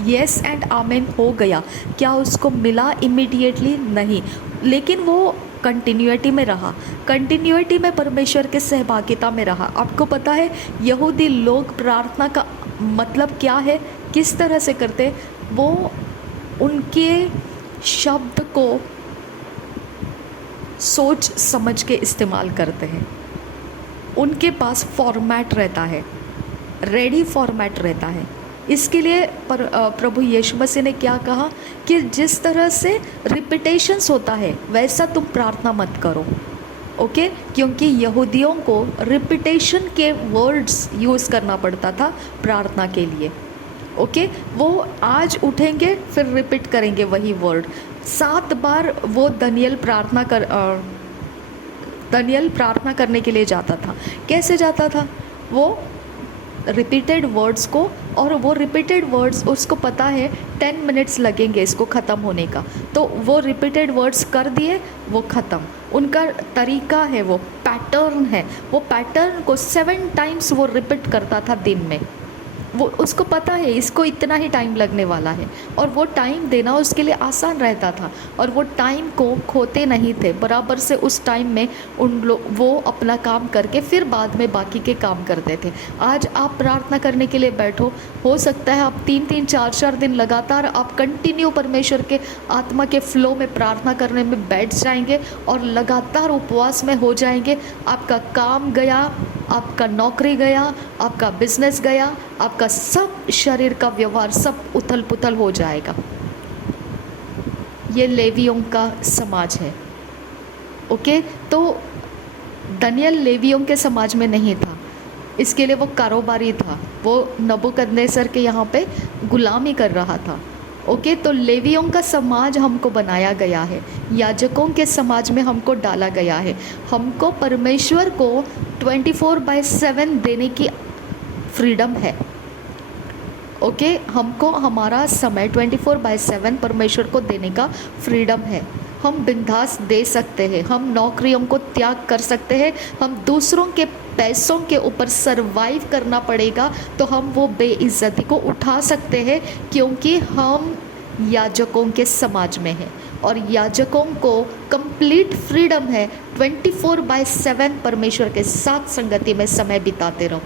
यस एंड आमेन हो गया। क्या उसको मिला इमीडिएटली? नहीं, लेकिन वो कंटिन्यूटी में रहा, कंटिन्यूटी में परमेश्वर के सहभागिता में रहा। आपको पता है यहूदी लोग प्रार्थना का मतलब क्या है, किस तरह से करते? वो उनके शब्द को सोच समझ के इस्तेमाल करते हैं। उनके पास फॉर्मेट रहता है, रेडी फॉर्मेट रहता है। इसके लिए प्रभु यीशु मसीह ने क्या कहा कि जिस तरह से रिपीटेशंस होता है वैसा तुम प्रार्थना मत करो, ओके? क्योंकि यहूदियों को रिपीटेशन के वर्ड्स यूज़ करना पड़ता था प्रार्थना के लिए, ओके? वो आज उठेंगे फिर रिपीट करेंगे वही वर्ड 7 बार। वो दानियेल प्रार्थना करने के लिए जाता था। कैसे जाता था? वो रिपीटेड वर्ड्स को, और वो रिपीटेड वर्ड्स उसको पता है 10 मिनट्स लगेंगे इसको ख़त्म होने का, तो वो रिपीटेड वर्ड्स कर दिए, वो ख़त्म। उनका तरीका है, वो पैटर्न है, वो पैटर्न को 7 टाइम्स वो रिपीट करता था दिन में। वो उसको पता है इसको इतना ही टाइम लगने वाला है, और वो टाइम देना उसके लिए आसान रहता था, और वो टाइम को खोते नहीं थे। बराबर से उस टाइम में वो अपना काम करके फिर बाद में बाकी के काम करते थे। आज आप प्रार्थना करने के लिए बैठो, हो सकता है आप 3-3, 4-4 दिन लगातार आप कंटिन्यू परमेश्वर के आत्मा के फ्लो में प्रार्थना करने में बैठ जाएंगे और लगातार उपवास में हो जाएंगे। आपका काम गया, आपका नौकरी गया, आपका बिजनेस गया, आपका सब शरीर का व्यवहार सब उथल पुथल हो जाएगा। ये लेवियों का समाज है, ओके? तो दानियेल लेवियों के समाज में नहीं था, इसके लिए वो कारोबारी था, वो नबूकदनेस्सर के यहाँ पे गुलामी कर रहा था, ओके? तो लेवियों का समाज हमको बनाया गया है, याजकों के समाज में हमको डाला गया है। हमको परमेश्वर को 24/7 देने की फ्रीडम है, ओके? हमको हमारा समय 24/7 परमेश्वर को देने का फ्रीडम है। हम बिंदास दे सकते हैं, हम नौकरियों को त्याग कर सकते हैं, हम दूसरों के पैसों के ऊपर सरवाइव करना पड़ेगा तो हम वो बेइज्जती को उठा सकते हैं, क्योंकि हम याजकों के समाज में हैं और याजकों को कंप्लीट फ्रीडम है 24/7 परमेश्वर के साथ संगति में समय बिताते रहो,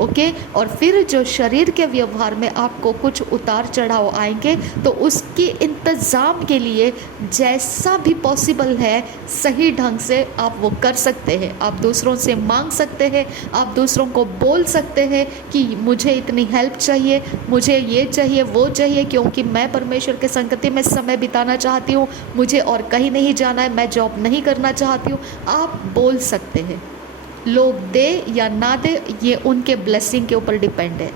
ओके? और फिर जो शरीर के व्यवहार में आपको कुछ उतार चढ़ाव आएंगे तो उसके इंतज़ाम के लिए जैसा भी पॉसिबल है सही ढंग से आप वो कर सकते हैं। आप दूसरों से मांग सकते हैं, आप दूसरों को बोल सकते हैं कि मुझे इतनी हेल्प चाहिए, मुझे ये चाहिए, वो चाहिए, क्योंकि मैं परमेश्वर के संगति में समय बिताना चाहती हूँ, मुझे और कहीं नहीं जाना है, मैं जॉब नहीं करना चाहती हूँ। आप बोल सकते हैं। लोग दे या ना दे ये उनके ब्लेसिंग के ऊपर डिपेंड है,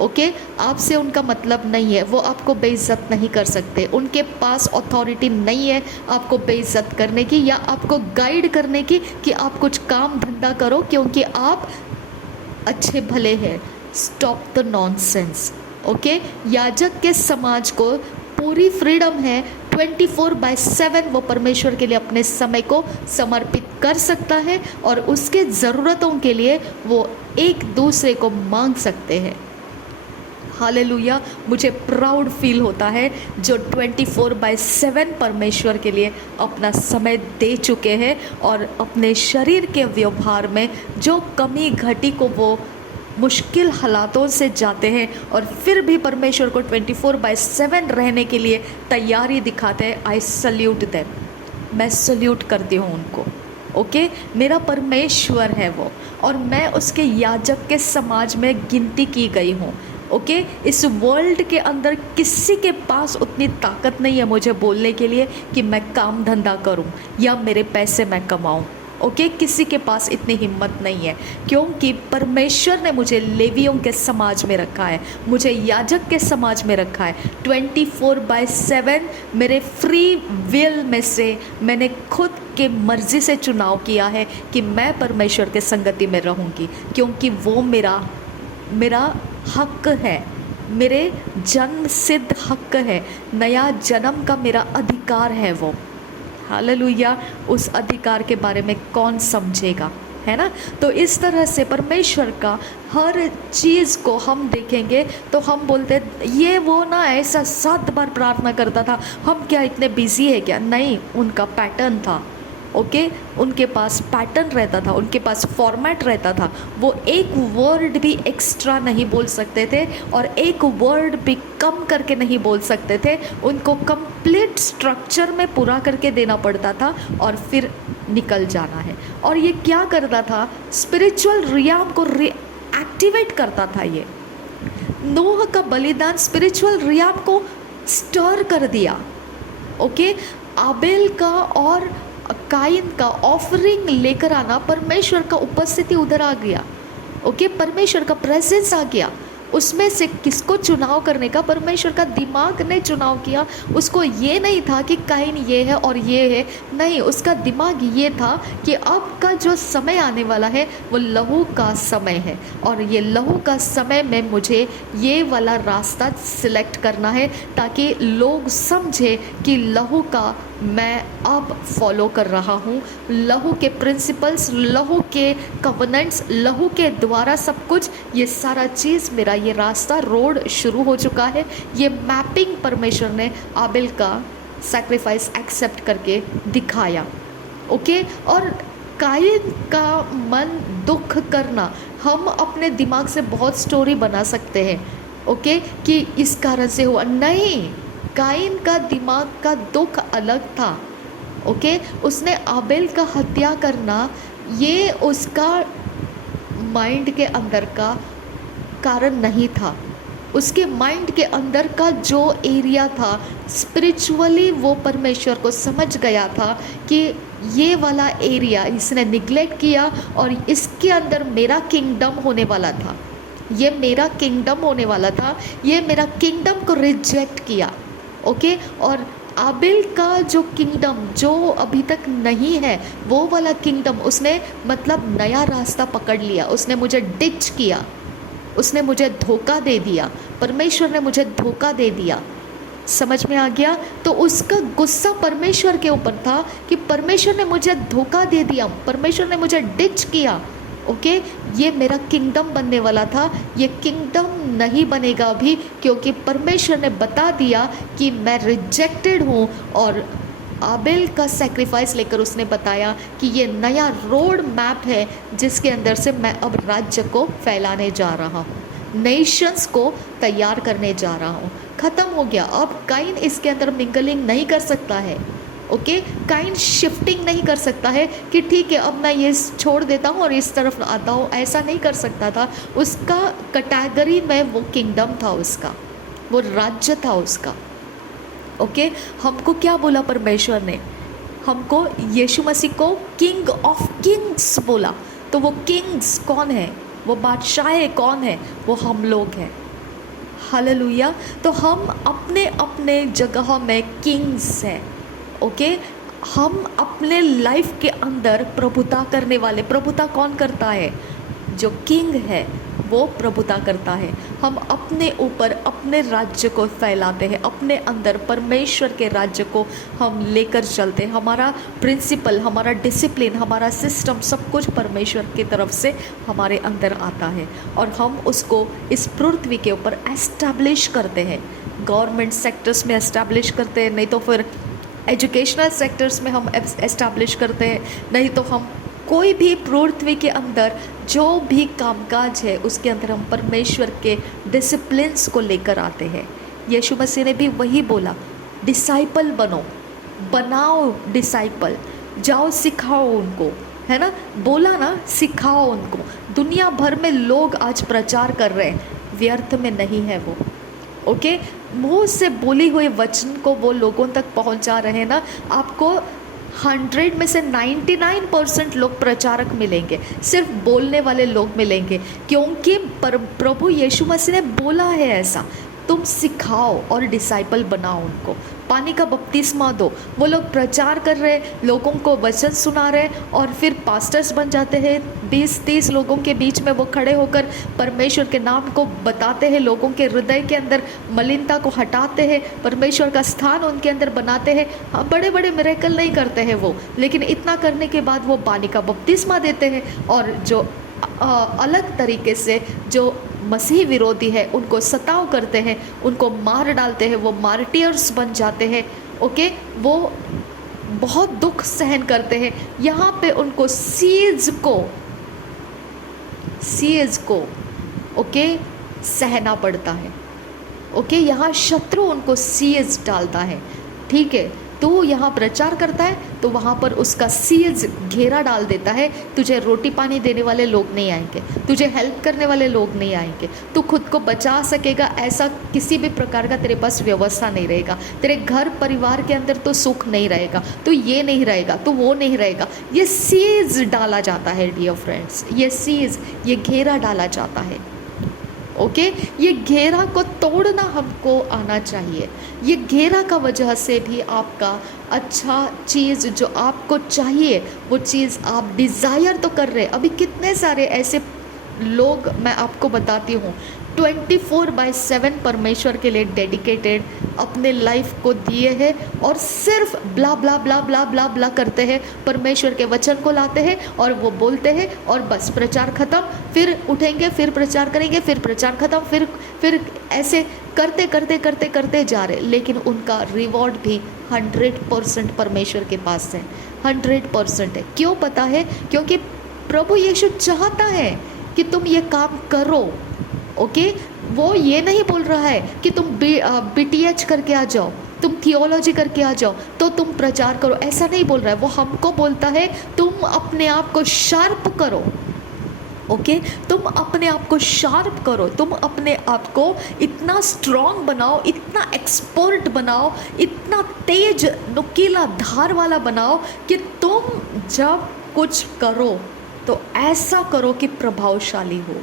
ओके? आपसे उनका मतलब नहीं है, वो आपको बेइज्जत नहीं कर सकते, उनके पास अथॉरिटी नहीं है आपको बेइज्जत करने की या आपको गाइड करने की कि आप कुछ काम धंधा करो क्योंकि आप अच्छे भले हैं। Stop the nonsense, okay? याजक के समाज को पूरी फ्रीडम है 24/7 वो परमेश्वर के लिए अपने समय को समर्पित कर सकता है और उसके ज़रूरतों के लिए वो एक दूसरे को मांग सकते हैं। हालेलुया! मुझे प्राउड फील होता है जो 24/7 परमेश्वर के लिए अपना समय दे चुके हैं और अपने शरीर के व्यवहार में जो कमी घटी को वो मुश्किल हालातों से जाते हैं और फिर भी परमेश्वर को 24/7 रहने के लिए तैयारी दिखाते हैं। आई सल्यूट देम, मैं सल्यूट करती हूँ उनको, ओके? मेरा परमेश्वर है वो और मैं उसके याजक के समाज में गिनती की गई हूँ, ओके? इस वर्ल्ड के अंदर किसी के पास उतनी ताकत नहीं है मुझे बोलने के लिए कि मैं काम धंधा करूँ या मेरे पैसे मैं कमाऊँ, ओके? किसी के पास इतनी हिम्मत नहीं है, क्योंकि परमेश्वर ने मुझे लेवियों के समाज में रखा है, मुझे याजक के समाज में रखा है। 24/7 मेरे फ्री विल में से मैंने खुद के मर्ज़ी से चुनाव किया है कि मैं परमेश्वर के संगति में रहूँगी, क्योंकि वो मेरा हक है, मेरे जन्म सिद्ध हक है, नया जन्म का मेरा अधिकार है वो। हालेलुया! उस अधिकार के बारे में कौन समझेगा, है ना? तो इस तरह से परमेश्वर का हर चीज़ को हम देखेंगे तो हम बोलते ये वो ना ऐसा 7 बार प्रार्थना करता था, हम क्या इतने बिजी है क्या? नहीं, उनका पैटर्न था, ओके, उनके पास पैटर्न रहता था, उनके पास फॉर्मेट रहता था। वो एक वर्ड भी एक्स्ट्रा नहीं बोल सकते थे और एक वर्ड भी कम करके नहीं बोल सकते थे। उनको कंप्लीट स्ट्रक्चर में पूरा करके देना पड़ता था और फिर निकल जाना है। और ये क्या करता था, स्पिरिचुअल रियाम को एक्टिवेट करता था। ये नूह का बलिदान स्पिरिचुअल रियाम को स्टर कर दिया। ओके, आबेल का और काइन का ऑफरिंग लेकर आना, परमेश्वर का उपस्थिति उधर आ गया। ओके, परमेश्वर का प्रेजेंस आ गया। उसमें से किसको चुनाव करने का, परमेश्वर का दिमाग ने चुनाव किया। उसको ये नहीं था कि काइन ये है और ये है, नहीं, उसका दिमाग ये था कि अब का जो समय आने वाला है वो लहू का समय है और ये लहू का समय में मुझे ये वाला रास्ता सिलेक्ट करना है ताकि लोग समझे कि लहू का मैं अब फॉलो कर रहा हूँ। लहू के प्रिंसिपल्स, लहू के कवनेंट्स, लहू के द्वारा सब कुछ, ये सारा चीज़ मेरा, ये रास्ता, रोड शुरू हो चुका है। ये मैपिंग परमेश्वर ने आबेल का सैक्रिफाइस एक्सेप्ट करके दिखाया। ओके, और काइन का मन दुख करना, हम अपने दिमाग से बहुत स्टोरी बना सकते हैं। ओके, कि इस कारण से हुआ, नहीं, काइन का दिमाग का दुख अलग था। ओके, उसने आबेल का हत्या करना ये उसका माइंड के अंदर का कारण नहीं था। उसके माइंड के अंदर का जो एरिया था स्पिरिचुअली, वो परमेश्वर को समझ गया था कि ये वाला एरिया इसने निग्लेक्ट किया और इसके अंदर मेरा किंगडम होने वाला था। ये मेरा किंगडम होने वाला था, ये मेरा किंगडम को रिजेक्ट किया। ओके, और आबेल का जो किंगडम जो अभी तक नहीं है, वो वाला किंगडम उसने मतलब नया रास्ता पकड़ लिया। उसने मुझे डिच किया, उसने मुझे धोखा दे दिया, परमेश्वर ने मुझे धोखा दे दिया। समझ में आ गया? तो उसका गुस्सा परमेश्वर के ऊपर था कि परमेश्वर ने मुझे धोखा दे दिया, परमेश्वर ने मुझे डिच किया। ओके, ये मेरा किंगडम बनने वाला था, ये किंगडम नहीं बनेगा अभी, क्योंकि परमेश्वर ने बता दिया कि मैं रिजेक्टेड हूँ। और आबेल का सैक्रिफाइस लेकर उसने बताया कि ये नया रोड मैप है जिसके अंदर से मैं अब राज्य को फैलाने जा रहा हूँ, नेशंस को तैयार करने जा रहा हूँ। ख़त्म हो गया, अब काइन इसके अंदर मिंगलिंग नहीं कर सकता है। ओके, काइन शिफ्टिंग नहीं कर सकता है कि ठीक है अब मैं ये छोड़ देता हूँ और इस तरफ आता हूँ, ऐसा नहीं कर सकता था। उसका कैटेगरी में वो किंगडम था, उसका वो राज्य था उसका। ओके, हमको क्या बोला परमेश्वर ने? हमको यीशु मसीह को किंग ऑफ किंग्स बोला। तो वो किंग्स कौन है, वो बादशाह कौन है? वो हम लोग हैं। हालेलुया। तो हम अपने अपने जगह में किंग्स हैं। ओके, हम अपने लाइफ के अंदर प्रभुता करने वाले, प्रभुता कौन करता है? जो किंग है वो प्रभुता करता है। हम अपने ऊपर अपने राज्य को फैलाते हैं, अपने अंदर परमेश्वर के राज्य को हम लेकर चलते हैं। हमारा प्रिंसिपल, हमारा डिसिप्लिन, हमारा सिस्टम, सब कुछ परमेश्वर की तरफ से हमारे अंदर आता है और हम उसको इस पृथ्वी के ऊपर एस्टैब्लिश करते हैं। गवर्नमेंट सेक्टर्स में एस्टैब्लिश करते हैं, नहीं तो फिर एजुकेशनल सेक्टर्स में हम एस्टैब्लिश करते हैं, नहीं तो हम कोई भी पृथ्वी के अंदर जो भी कामकाज है उसके अंदर हम परमेश्वर के डिसिप्लिन्स को लेकर आते हैं। यीशु मसीह ने भी वही बोला, डिसाइपल बनो, बनाओ डिसाइपल, जाओ सिखाओ उनको, है ना, बोला ना, सिखाओ उनको। दुनिया भर में लोग आज प्रचार कर रहे हैं, व्यर्थ में नहीं है वो। ओके, मुँह से बोली हुए वचन को वो लोगों तक पहुंचा रहे हैं ना। आपको 100 में से 99% लोग प्रचारक मिलेंगे, सिर्फ बोलने वाले लोग मिलेंगे, क्योंकि प्रभु यीशु मसीह ने बोला है ऐसा, तुम सिखाओ और डिसाइपल बनाओ उनको, पानी का बपतिस्मा दो। वो लोग प्रचार कर रहे, लोगों को वचन सुना रहे और फिर पास्टर्स बन जाते हैं। 20-30 लोगों के बीच में वो खड़े होकर परमेश्वर के नाम को बताते हैं, लोगों के हृदय के अंदर मलिनता को हटाते हैं, परमेश्वर का स्थान उनके अंदर बनाते हैं। हाँ, बड़े बड़े मिरेकल नहीं करते हैं वो, लेकिन इतना करने के बाद वो पानी का बपतिस्मा देते हैं और जो अलग तरीके से जो मसीह विरोधी है उनको सताव करते हैं, उनको मार डालते हैं, वो मार्टियर्स बन जाते हैं। ओके, वो बहुत दुख सहन करते हैं, यहाँ पे उनको सीज को ओके सहना पड़ता है। ओके, यहाँ शत्रु उनको सीज डालता है, ठीक है। तो यहाँ प्रचार करता है तो वहाँ पर उसका सीज घेरा डाल देता है। तुझे रोटी पानी देने वाले लोग नहीं आएंगे, तुझे हेल्प करने वाले लोग नहीं आएंगे, तू खुद को बचा सकेगा ऐसा किसी भी प्रकार का तेरे पास व्यवस्था नहीं रहेगा, तेरे घर परिवार के अंदर तो सुख नहीं रहेगा, तो ये नहीं रहेगा, तो वो नहीं रहेगा। ये सीज डाला जाता है डियर फ्रेंड्स, ये सीज, ये घेरा डाला जाता है। ओके, ये घेरा को तोड़ना हमको आना चाहिए। ये घेरा का वजह से भी आपका अच्छा चीज़ जो आपको चाहिए वो चीज़ आप डिज़ायर तो कर रहे। अभी कितने सारे ऐसे लोग मैं आपको बताती हूँ 24/7 परमेश्वर के लिए डेडिकेटेड अपने लाइफ को दिए हैं और सिर्फ ब्ला ब्ला ब्ला ब्ला ब्ला ब्ला करते हैं, परमेश्वर के वचन को लाते हैं और वो बोलते हैं और बस प्रचार ख़त्म, फिर उठेंगे, फिर प्रचार करेंगे, फिर प्रचार ख़त्म, फिर ऐसे करते करते करते करते जा रहे। लेकिन उनका रिवॉर्ड भी 100% परमेश्वर के पास है, 100% है। क्यों पता है? क्योंकि प्रभु यीशु चाहता है कि तुम ये काम करो। ओके, वो ये नहीं बोल रहा है कि तुम BTH करके आ जाओ, तुम थियोलॉजी करके आ जाओ तो तुम प्रचार करो, ऐसा नहीं बोल रहा है। वो हमको बोलता है तुम अपने आप को शार्प करो। ओके, तुम अपने आप को शार्प करो, तुम अपने आप को इतना स्ट्रॉन्ग बनाओ, इतना एक्सपर्ट बनाओ, इतना तेज नुकीला धार वाला बनाओ कि तुम जब कुछ करो तो ऐसा करो कि प्रभावशाली हो।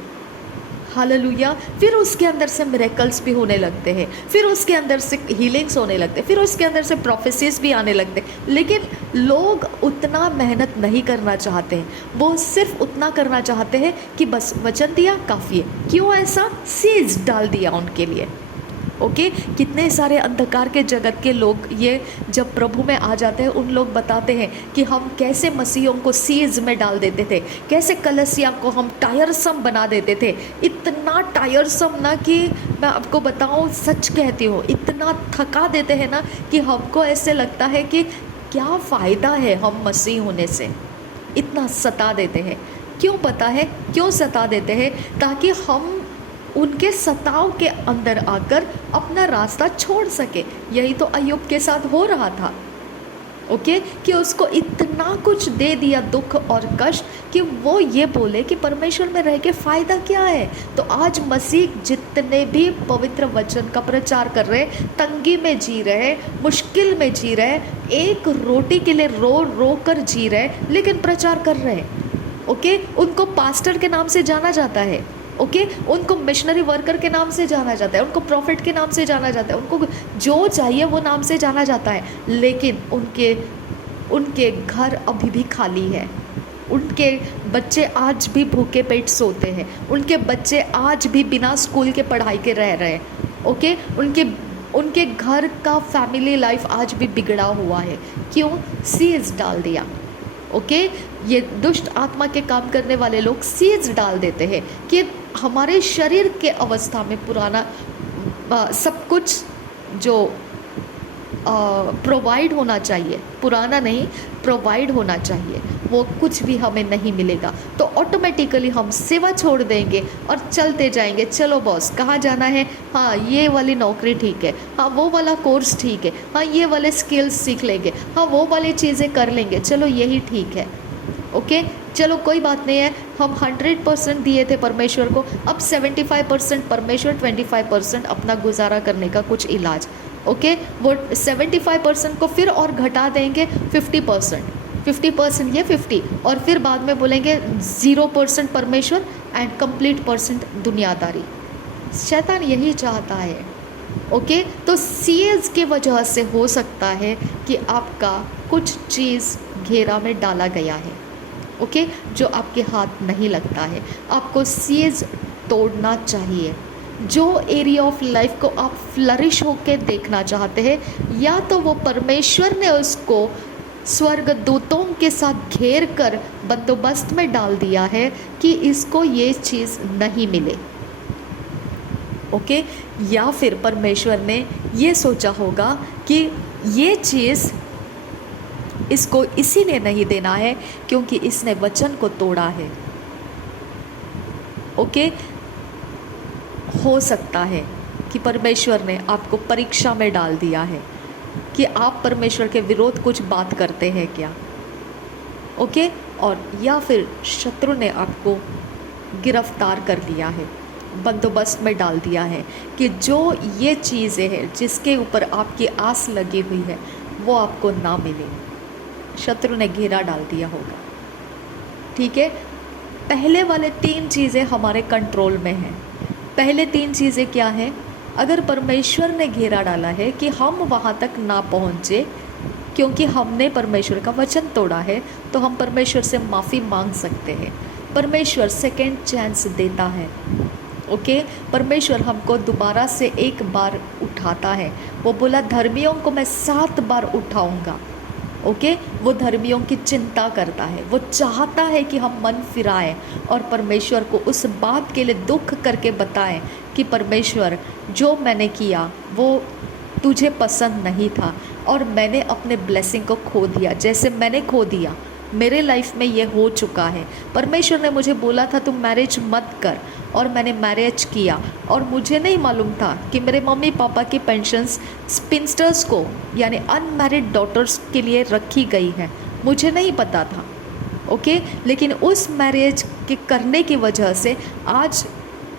हालेलुया। फिर उसके अंदर से मिरेकल्स भी होने लगते हैं, फिर उसके अंदर से हीलिंग्स होने लगते हैं, फिर उसके अंदर से प्रोफेसीज भी आने लगते हैं। लेकिन लोग उतना मेहनत नहीं करना चाहते हैं, वो सिर्फ उतना करना चाहते हैं कि बस वचन दिया काफ़ी है। क्यों ऐसा? सीज डाल दिया उनके लिए। ओके, कितने सारे अंधकार के जगत के लोग ये जब प्रभु में आ जाते हैं, उन लोग बताते हैं कि हम कैसे मसीहों को सीज में डाल देते थे, कैसे कलसिया को हम टायरसम बना देते थे। इतना टायरसम ना कि मैं आपको बताऊं, सच कहती हूँ, इतना थका देते हैं ना कि हमको ऐसे लगता है कि क्या फ़ायदा है हम मसीह होने से। इतना सता देते हैं। क्यों पता है क्यों सता देते हैं? ताकि हम उनके सताव के अंदर आकर अपना रास्ता छोड़ सके। यही तो अय्यूब के साथ हो रहा था। ओके, कि उसको इतना कुछ दे दिया दुख और कष्ट कि वो ये बोले कि परमेश्वर में रह के फ़ायदा क्या है। तो आज मसीह जितने भी पवित्र वचन का प्रचार कर रहे, तंगी में जी रहे, मुश्किल में जी रहे, एक रोटी के लिए रो रो कर जी रहे, लेकिन प्रचार कर रहे हैं। ओके, उनको पास्टर के नाम से जाना जाता है। ओके, उनको मिशनरी वर्कर के नाम से जाना जाता है, उनको प्रॉफिट के नाम से जाना जाता है, उनको जो चाहिए वो नाम से जाना जाता है। लेकिन उनके घर अभी भी खाली है, उनके बच्चे आज भी भूखे पेट सोते हैं, उनके बच्चे आज भी बिना स्कूल के पढ़ाई के रह रहे हैं। ओके, उनके घर का फैमिली लाइफ आज भी बिगड़ा हुआ है। क्यों? सीज डाल दिया। ओके, ये दुष्ट आत्मा के काम करने वाले लोग सीज डाल देते हैं कि हमारे शरीर के अवस्था में पुराना सब कुछ जो प्रोवाइड होना चाहिए, पुराना नहीं प्रोवाइड होना चाहिए, वो कुछ भी हमें नहीं मिलेगा। तो ऑटोमेटिकली हम सेवा छोड़ देंगे और चलते जाएंगे। चलो बॉस, कहाँ जाना है? हाँ, ये वाली नौकरी ठीक है, हाँ वो वाला कोर्स ठीक है, हाँ ये वाले स्किल्स सीख लेंगे, हाँ वो वाली चीज़ें कर लेंगे, चलो यही ठीक है। ओके, चलो कोई बात नहीं है, हम 100% दिए थे परमेश्वर को, अब 75% परमेश्वर, 25% अपना गुजारा करने का कुछ इलाज। ओके, वो 75% को फिर और घटा देंगे 50%, 50% ये 50, और फिर बाद में बोलेंगे 0% परमेश्वर एंड कंप्लीट % दुनियादारी। शैतान यही चाहता है। ओके, तो सीएस के वजह से हो सकता है कि आपका कुछ चीज़ घेरा में डाला गया है। ओके, जो आपके हाथ नहीं लगता है, आपको सीएस तोड़ना चाहिए। जो एरिया ऑफ लाइफ को आप फ्लरिश होकर देखना चाहते हैं, या तो वो परमेश्वर ने उसको स्वर्ग दूतों के साथ घेर कर बंदोबस्त में डाल दिया है कि इसको ये चीज़ नहीं मिले। ओके, या फिर परमेश्वर ने ये सोचा होगा कि ये चीज़ इसको इसीलिए नहीं देना है क्योंकि इसने वचन को तोड़ा है। ओके, हो सकता है कि परमेश्वर ने आपको परीक्षा में डाल दिया है कि आप परमेश्वर के विरोध कुछ बात करते हैं क्या। ओके, और या फिर शत्रु ने आपको गिरफ्तार कर लिया है, बंदोबस्त में डाल दिया है कि जो ये चीज़ें हैं जिसके ऊपर आपकी आस लगी हुई है वो आपको ना मिले। शत्रु ने घेरा डाल दिया होगा। ठीक है, पहले वाले 3 चीज़ें हमारे कंट्रोल में हैं। पहले 3 चीज़ें क्या हैं? अगर परमेश्वर ने घेरा डाला है कि हम वहाँ तक ना पहुँचे क्योंकि हमने परमेश्वर का वचन तोड़ा है, तो हम परमेश्वर से माफ़ी मांग सकते हैं। परमेश्वर सेकेंड चांस देता है। ओके, परमेश्वर हमको दोबारा से एक बार उठाता है। वो बोला धर्मियों को मैं 7 बार उठाऊंगा। ओके, वो धर्मियों की चिंता करता है, वो चाहता है कि हम मन फिराएं और परमेश्वर को उस बात के लिए दुख करके बताएं कि परमेश्वर जो मैंने किया वो तुझे पसंद नहीं था और मैंने अपने ब्लेसिंग को खो दिया, जैसे मैंने खो दिया मेरे लाइफ में ये हो चुका है। परमेश्वर ने मुझे बोला था तुम मैरिज मत कर और मैंने मैरिज किया और मुझे नहीं मालूम था कि मेरे मम्मी पापा की पेंशन्स स्पिंस्टर्स को यानी अनमैरिड डॉटर्स के लिए रखी गई है, मुझे नहीं पता था। ओके, लेकिन उस मैरिज के करने की वजह से आज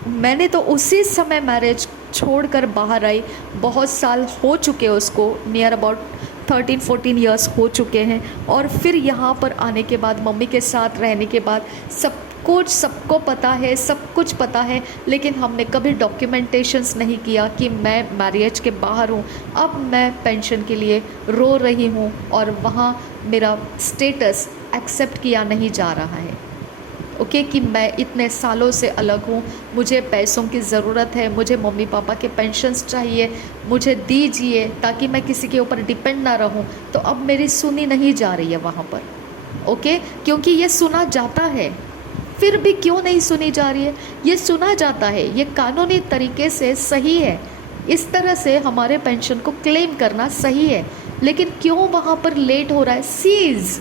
मैंने तो उसी समय मैरिज छोड़कर बाहर आई। बहुत साल हो चुके उसको, नियर अबाउट 13-14 ईयर्स हो चुके हैं। और फिर यहाँ पर आने के बाद मम्मी के साथ रहने के बाद सब कुछ सबको पता है, सब कुछ पता है, लेकिन हमने कभी डॉक्यूमेंटेशंस नहीं किया कि मैं मैरिज के बाहर हूँ। अब मैं पेंशन के लिए रो रही हूँ और वहाँ मेरा स्टेटस एक्सेप्ट किया नहीं जा रहा है। ओके, कि मैं इतने सालों से अलग हूँ, मुझे पैसों की ज़रूरत है, मुझे मम्मी पापा के पेंशन्स चाहिए, मुझे दीजिए ताकि मैं किसी के ऊपर डिपेंड ना रहूँ। तो अब मेरी सुनी नहीं जा रही है वहाँ पर। ओके, क्योंकि ये सुना जाता है, फिर भी क्यों नहीं सुनी जा रही है? ये सुना जाता है, ये कानूनी तरीके से सही है, इस तरह से हमारे पेंशन को क्लेम करना सही है, लेकिन क्यों वहाँ पर लेट हो रहा है? सीज।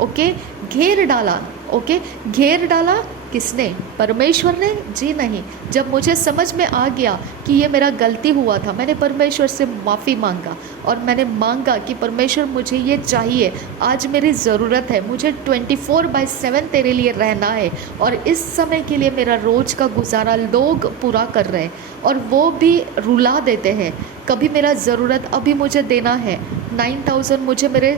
ओके, घेर डाला। ओके, घेर डाला किसने? परमेश्वर ने? जी नहीं। जब मुझे समझ में आ गया कि ये मेरा गलती हुआ था, मैंने परमेश्वर से माफ़ी मांगा और मैंने मांगा कि परमेश्वर मुझे ये चाहिए, आज मेरी ज़रूरत है, मुझे 24/7 तेरे लिए रहना है और इस समय के लिए मेरा रोज़ का गुजारा लोग पूरा कर रहे हैं और वो भी रुला देते हैं। कभी मेरा ज़रूरत अभी मुझे देना है 9,000 मुझे मेरे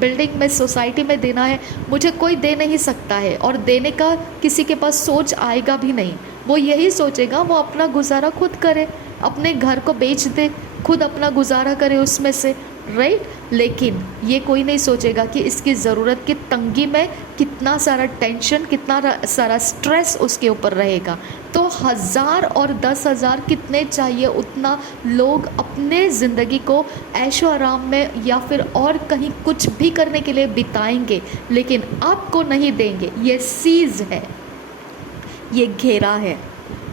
बिल्डिंग में सोसाइटी में देना है, मुझे कोई दे नहीं सकता है और देने का किसी के पास सोच आएगा भी नहीं। वो यही सोचेगा वो अपना गुजारा खुद करे, अपने घर को बेच दे, खुद अपना गुजारा करे उसमें से, राइट। लेकिन ये कोई नहीं सोचेगा कि इसकी ज़रूरत की तंगी में कितना सारा टेंशन, कितना सारा स्ट्रेस उसके ऊपर रहेगा। तो 1000 और 10,000 कितने चाहिए उतना लोग अपने ज़िंदगी को ऐशो आराम में या फिर और कहीं कुछ भी करने के लिए बिताएंगे, लेकिन आपको नहीं देंगे। ये सीज है, ये घेरा है।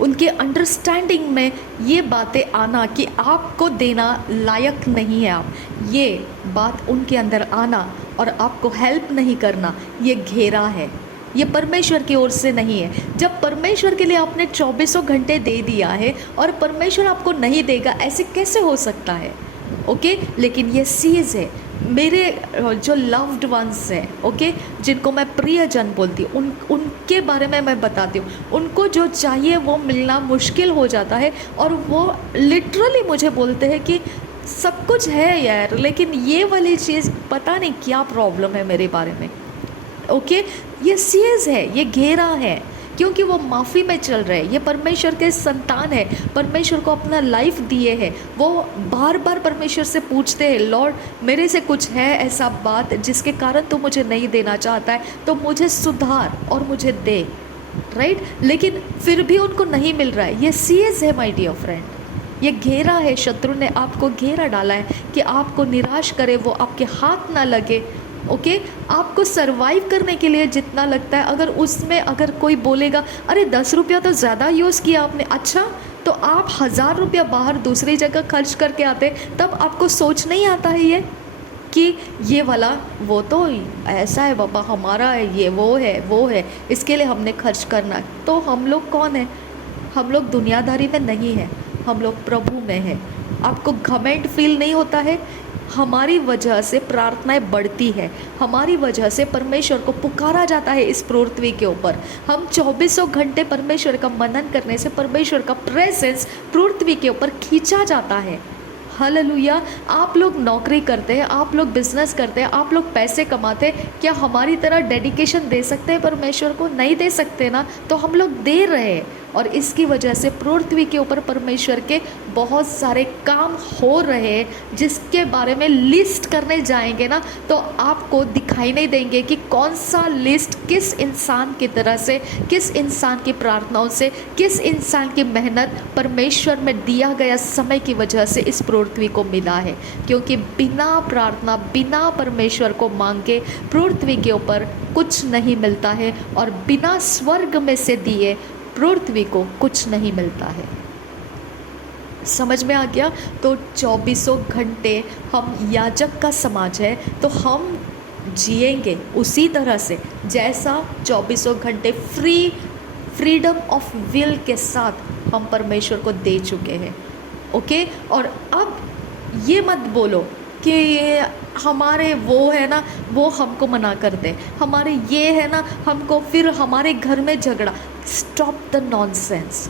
उनके अंडरस्टैंडिंग में ये बातें आना कि आपको देना लायक नहीं है आप, ये बात उनके अंदर आना और आपको हेल्प नहीं करना, ये घेरा है, ये परमेश्वर की ओर से नहीं है। जब परमेश्वर के लिए आपने 24 घंटे दे दिया है और परमेश्वर आपको नहीं देगा, ऐसे कैसे हो सकता है? ओके, लेकिन ये सीज है। मेरे जो लव्ड वंस हैं, ओके, जिनको मैं प्रियजन बोलती हूँ, उनके बारे में मैं बताती हूँ, उनको जो चाहिए वो मिलना मुश्किल हो जाता है और वो लिटरली मुझे बोलते हैं कि सब कुछ है यार, लेकिन ये वाली चीज़ पता नहीं क्या प्रॉब्लम है मेरे बारे में। ओके, ये सीज है, ये घेरा है, क्योंकि वो माफ़ी में चल रहे हैं। ये परमेश्वर के संतान है, परमेश्वर को अपना लाइफ दिए हैं। वो बार बार परमेश्वर से पूछते हैं, लॉर्ड मेरे से कुछ है ऐसा बात जिसके कारण तू मुझे नहीं देना चाहता है, तो मुझे सुधार और मुझे दे, राइट। लेकिन फिर भी उनको नहीं मिल रहा है। ये सीज है माय डियर फ्रेंड, ये घेरा है। शत्रु ने आपको घेरा डाला है कि आपको निराश करे, वो आपके हाथ ना लगे। ओके, आपको सरवाइव करने के लिए जितना लगता है, अगर उसमें अगर कोई बोलेगा अरे 10 रुपया तो ज़्यादा यूज़ किया आपने, अच्छा तो आप 1000 रुपया बाहर दूसरी जगह खर्च करके आते, तब आपको सोच नहीं आता है ये? कि ये वाला वो तो ऐसा है बाबा, हमारा है, ये वो है, इसके लिए हमने खर्च करना है। तो हम लोग कौन है? हम लोग दुनियादारी में नहीं है, हम लोग प्रभु में है। आपको घमंड फील नहीं होता है? हमारी वजह से प्रार्थनाएं बढ़ती है, हमारी वजह से परमेश्वर को पुकारा जाता है इस पृथ्वी के ऊपर। हम 24 घंटे परमेश्वर का मनन करने से परमेश्वर का प्रेजेंस पृथ्वी के ऊपर खींचा जाता है। हालेलुया। आप लोग नौकरी करते हैं, आप लोग बिजनेस करते हैं, आप लोग पैसे कमाते हैं, क्या हमारी तरह डेडिकेशन दे सकते हैं परमेश्वर को? नहीं दे सकते ना। तो हम लोग दे रहे हैं और इसकी वजह से पृथ्वी के ऊपर परमेश्वर के बहुत सारे काम हो रहे हैं, जिसके बारे में लिस्ट करने जाएंगे ना तो आपको दिखाई नहीं देंगे कि कौन सा लिस्ट किस इंसान की तरह से, किस इंसान की प्रार्थनाओं से, किस इंसान की मेहनत परमेश्वर में दिया गया समय की वजह से इस पृथ्वी को मिला है। क्योंकि बिना प्रार्थना, बिना परमेश्वर को मांगे पृथ्वी के ऊपर कुछ नहीं मिलता है, और बिना स्वर्ग में से दिए पृथ्वी को कुछ नहीं मिलता है। समझ में आ गया? तो 24 घंटे हम याजक का समाज है, तो हम जिएंगे उसी तरह से जैसा 24 घंटे फ्रीडम ऑफ विल के साथ हम परमेश्वर को दे चुके हैं। ओके। और अब ये मत बोलो कि हमारे वो है ना, वो हमको मना करते हैं, हमारे ये है ना, हमको फिर हमारे घर में झगड़ा। Stop the nonsense.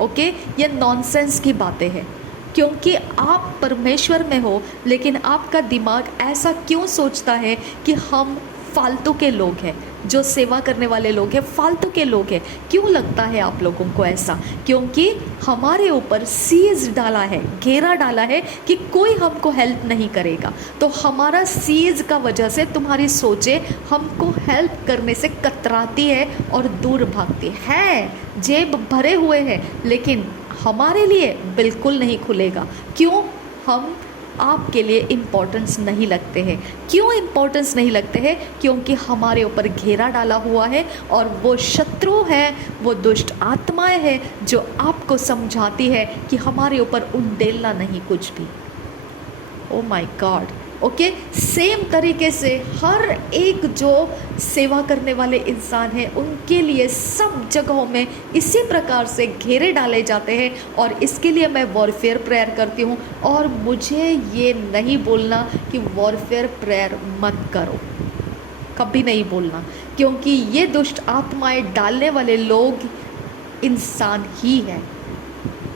ओके, ये नॉनसेंस की बातें हैं। क्योंकि आप परमेश्वर में हो, लेकिन आपका दिमाग ऐसा क्यों सोचता है कि हम फालतू के लोग हैं, जो सेवा करने वाले लोग हैं फालतू के लोग हैं? क्यों लगता है आप लोगों को ऐसा? क्योंकि हमारे ऊपर सीज डाला है, घेरा डाला है कि कोई हमको हेल्प नहीं करेगा। तो हमारा सीज का वजह से तुम्हारी सोचें हमको हेल्प करने से कतराती है और दूर भागती है। जेब भरे हुए हैं, लेकिन हमारे लिए बिल्कुल नहीं खुलेगा। क्यों? हम आपके लिए इम्पोर्टेंस नहीं लगते हैं। क्यों इम्पोर्टेंस नहीं लगते हैं? क्योंकि हमारे ऊपर घेरा डाला हुआ है, और वो शत्रु है, वो दुष्ट आत्माएं हैं जो आपको समझाती है कि हमारे ऊपर उंडेलना नहीं कुछ भी। Oh my God. Okay, same तरीके से हर एक जो सेवा करने वाले इंसान हैं उनके लिए सब जगहों में इसी प्रकार से घेरे डाले जाते हैं। और इसके लिए मैं वॉरफेयर प्रेयर करती हूँ, और मुझे ये नहीं बोलना कि वॉरफेयर प्रेयर मत करो, कभी नहीं बोलना। क्योंकि ये दुष्ट आत्माएं डालने वाले लोग इंसान ही हैं।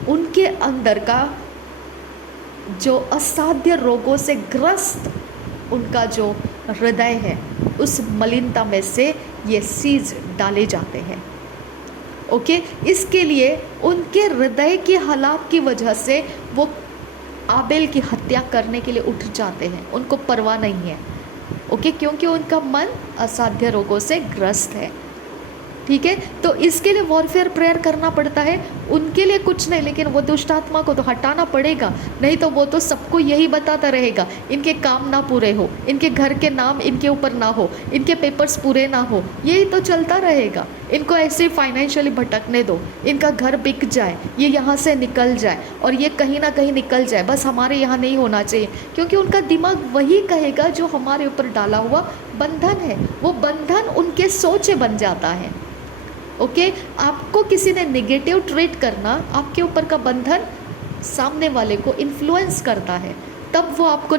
उनके अंदर का जो असाध्य रोगों से ग्रस्त उनका जो हृदय है, उस मलिनता में से ये सीज डाले जाते हैं। ओके, इसके लिए उनके हृदय के हालात की वजह से वो आबेल की हत्या करने के लिए उठ जाते हैं, उनको परवाह नहीं है। ओके, क्योंकि उनका मन असाध्य रोगों से ग्रस्त है। ठीक है, तो इसके लिए वॉरफेयर प्रेयर करना पड़ता है। उनके लिए कुछ नहीं, लेकिन वो दुष्ट आत्मा को तो हटाना पड़ेगा, नहीं तो वो तो सबको यही बताता रहेगा इनके काम ना पूरे हो, इनके घर के नाम इनके ऊपर ना हो, इनके पेपर्स पूरे ना हो, यही तो चलता रहेगा। इनको ऐसे फाइनेंशियली भटकने दो, इनका घर बिक जाए, ये यहाँ से निकल जाए, और ये कहीं ना कहीं निकल जाए, बस हमारे यहाँ नहीं होना चाहिए। क्योंकि उनका दिमाग वही कहेगा जो हमारे ऊपर डाला हुआ बंधन है, वो बंधन उनके सोचे बन जाता है। ओके, आपको किसी ने नेगेटिव ट्रीट करना, आपके ऊपर का बंधन सामने वाले को इन्फ्लुएंस करता है, तब वो आपको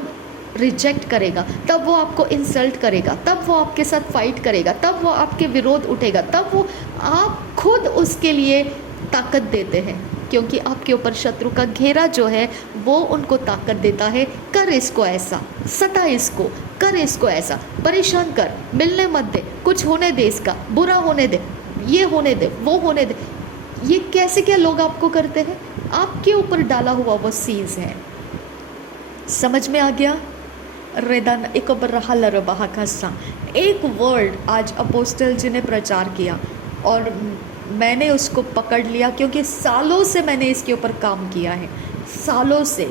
रिजेक्ट करेगा, तब वो आपको इंसल्ट करेगा, तब वो आपके साथ फाइट करेगा, तब वो आपके विरोध उठेगा, तब वो आप खुद उसके लिए ताकत देते हैं। क्योंकि आपके ऊपर शत्रु का घेरा जो है वो उनको ताकत देता है, कर इसको ऐसा, सता इसको, कर इसको ऐसा, परेशान कर, मिलने मत दे, कुछ होने दे, इसका बुरा होने दे, ये होने दे, वो होने दे। ये कैसे क्या लोग आपको करते हैं? आपके ऊपर डाला हुआ वो सीज है। समझ में आ गया? रेदान एक एक वर्ड आज अपोस्टल जी ने प्रचार किया, और मैंने उसको पकड़ लिया, क्योंकि सालों से मैंने इसके ऊपर काम किया है, सालों से,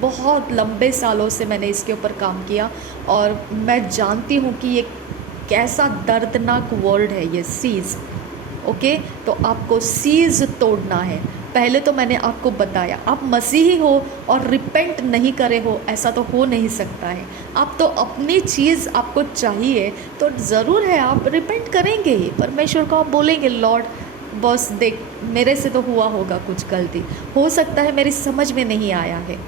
बहुत लंबे सालों से मैंने इसके ऊपर काम किया, और मैं जानती हूँ कि ये कैसा दर्दनाक वर्ड है ये सीज। ओके, तो आपको सीज तोड़ना है, पहले तो मैंने आपको बताया, आप मसीही हो और रिपेंट नहीं करे हो, ऐसा तो हो नहीं सकता है। आप तो अपनी चीज़ आपको चाहिए तो ज़रूर है आप रिपेंट करेंगे ही, परमेश्वर को आप बोलेंगे लॉर्ड बॉस देख मेरे से तो हुआ होगा कुछ गलती, हो सकता है मेरी समझ में नहीं आया है,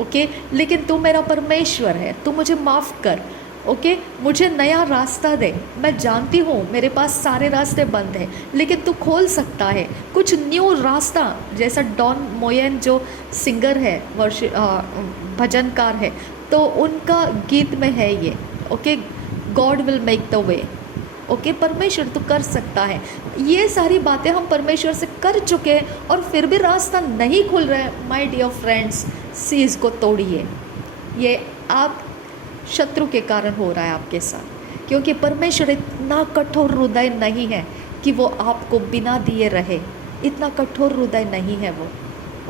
ओके, लेकिन तू मेरा परमेश्वर है, तू मुझे माफ़ कर, ओके, मुझे नया रास्ता दे। मैं जानती हूँ मेरे पास सारे रास्ते बंद हैं, लेकिन तू खोल सकता है कुछ न्यू रास्ता। जैसा डॉन मोयन जो सिंगर है, भजनकार है, तो उनका गीत में है ये, okay, God will make the way, okay, परमेश्वर तू कर सकता है। ये सारी बातें हम परमेश्वर से कर चुके हैं और फिर भी रास्ता नहीं खुल रहा है। माय डियर फ्रेंड्स, सीज़ को तोड़िए। ये आप शत्रु के कारण हो रहा है आपके साथ, क्योंकि परमेश्वर इतना कठोर हृदय नहीं है कि वो आपको बिना दिए रहे, इतना कठोर हृदय नहीं है वो,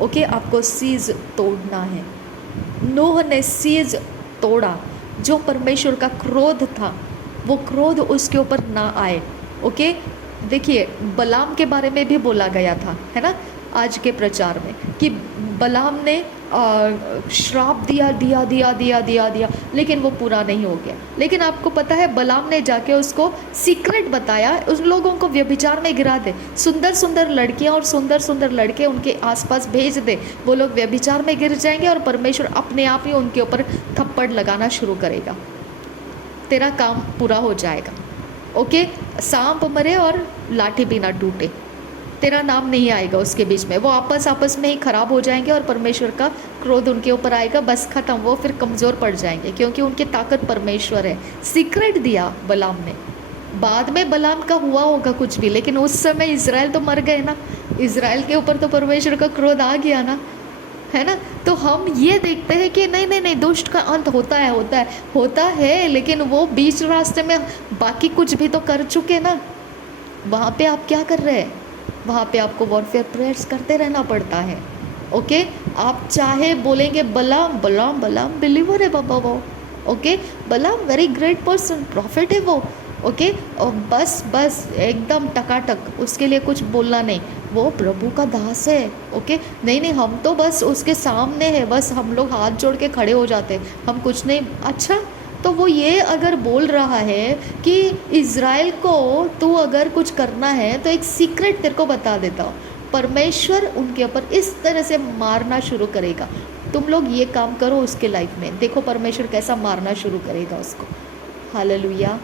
ओके, आपको सीज़ तोड़ना है। नूह ने सीज़ तोड़ा, जो परमेश्वर का क्रोध था वो क्रोध उसके ऊपर ना आए, ओके। देखिए बलाम के बारे में भी बोला गया था, है ना, आज के प्रचार में, कि बलाम ने श्राप दिया दिया दिया दिया दिया दिया लेकिन वो पूरा नहीं हो गया। लेकिन आपको पता है बलाम ने जाके उसको सीक्रेट बताया, उन लोगों को व्यभिचार में गिरा दे, सुंदर सुंदर लड़कियां और सुंदर सुंदर लड़के उनके आसपास भेज दे, वो लोग व्यभिचार में गिर जाएंगे और परमेश्वर अपने आप ही उनके ऊपर थप्पड़ लगाना शुरू करेगा, तेरा काम पूरा हो जाएगा, ओके। सांप मरे और लाठी भी ना टूटे, तेरा नाम नहीं आएगा उसके बीच में, वो आपस में ही खराब हो जाएंगे और परमेश्वर का क्रोध उनके ऊपर आएगा, बस खत्म, वो फिर कमज़ोर पड़ जाएंगे क्योंकि उनकी ताकत परमेश्वर है। सीक्रेट दिया बलाम ने, बाद में बलाम का हुआ होगा कुछ भी, लेकिन उस समय इज़राइल तो मर गए ना, इज़राइल के ऊपर तो परमेश्वर का क्रोध आ गया ना, है ना। तो हम ये देखते हैं कि नहीं नहीं नहीं, दुष्ट का अंत होता है, लेकिन वो बीच रास्ते में बाकी कुछ भी तो कर चुके ना। वहाँ पे आप क्या कर रहे हैं, वहाँ पे आपको वॉरफेयर प्रेयर्स करते रहना पड़ता है, ओके। आप चाहे बोलेंगे बलाम बलाम बलाम बिलीवर है बाबा वो, ओके, बलाम वेरी ग्रेट पर्सन, प्रॉफिट है वो, ओके, और बस एकदम टकाटक, उसके लिए कुछ बोलना नहीं, वो प्रभु का दास है, ओके, नहीं नहीं हम तो बस उसके सामने है, बस हम लोग हाथ जोड़ के खड़े हो जाते, हम कुछ नहीं। अच्छा, तो वो ये अगर बोल रहा है कि इज़राइल को तू अगर कुछ करना है तो एक सीक्रेट तेरे को बता देता हूँ, परमेश्वर उनके ऊपर इस तरह से मारना शुरू करेगा, तुम लोग ये काम करो उसके लाइफ में, देखो परमेश्वर कैसा मारना शुरू करेगा उसको, हालेलुया।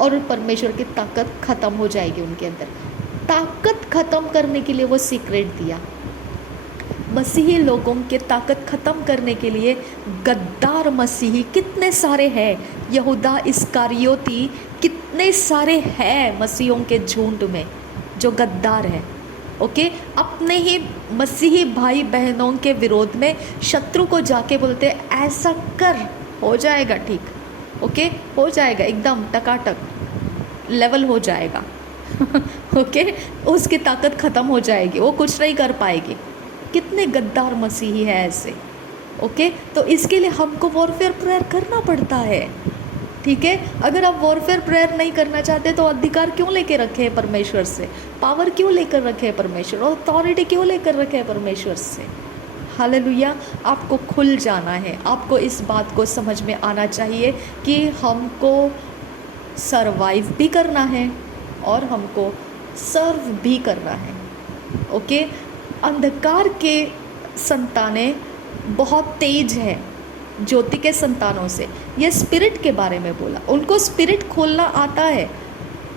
और परमेश्वर की ताकत ख़त्म हो जाएगी उनके अंदर। ताकत ख़त्म करने के लिए वो सीक्रेट दिया। मसीही लोगों के ताकत ख़त्म करने के लिए गद्दार मसीही कितने सारे हैं, यहूदा इस्करियोती कितने सारे हैं मसीहों के झुंड में जो गद्दार है, ओके, अपने ही मसीही भाई बहनों के विरोध में शत्रु को जाके बोलते ऐसा कर, हो जाएगा ठीक, ओके, हो जाएगा, एकदम टकाटक लेवल हो जाएगा ओके, उसकी ताकत ख़त्म हो जाएगी, वो कुछ नहीं कर पाएगी। कितने गद्दार मसीही है ऐसे, ओके। तो इसके लिए हमको वॉरफेयर प्रेयर करना पड़ता है, ठीक है। अगर आप वॉरफेयर प्रेयर नहीं करना चाहते तो अधिकार क्यों लेके रखे हैं परमेश्वर से, पावर क्यों लेकर रखे हैं परमेश्वर, और अथॉरिटी क्यों लेकर रखे हैं परमेश्वर से, हालेलुया। आपको खुल जाना है, आपको इस बात को समझ में आना चाहिए कि हमको सरवाइव भी करना है और हमको सर्व भी करना है, ओके। अंधकार के संतानें बहुत तेज है ज्योति के संतानों से, ये स्पिरिट के बारे में बोला, उनको स्पिरिट खोलना आता है,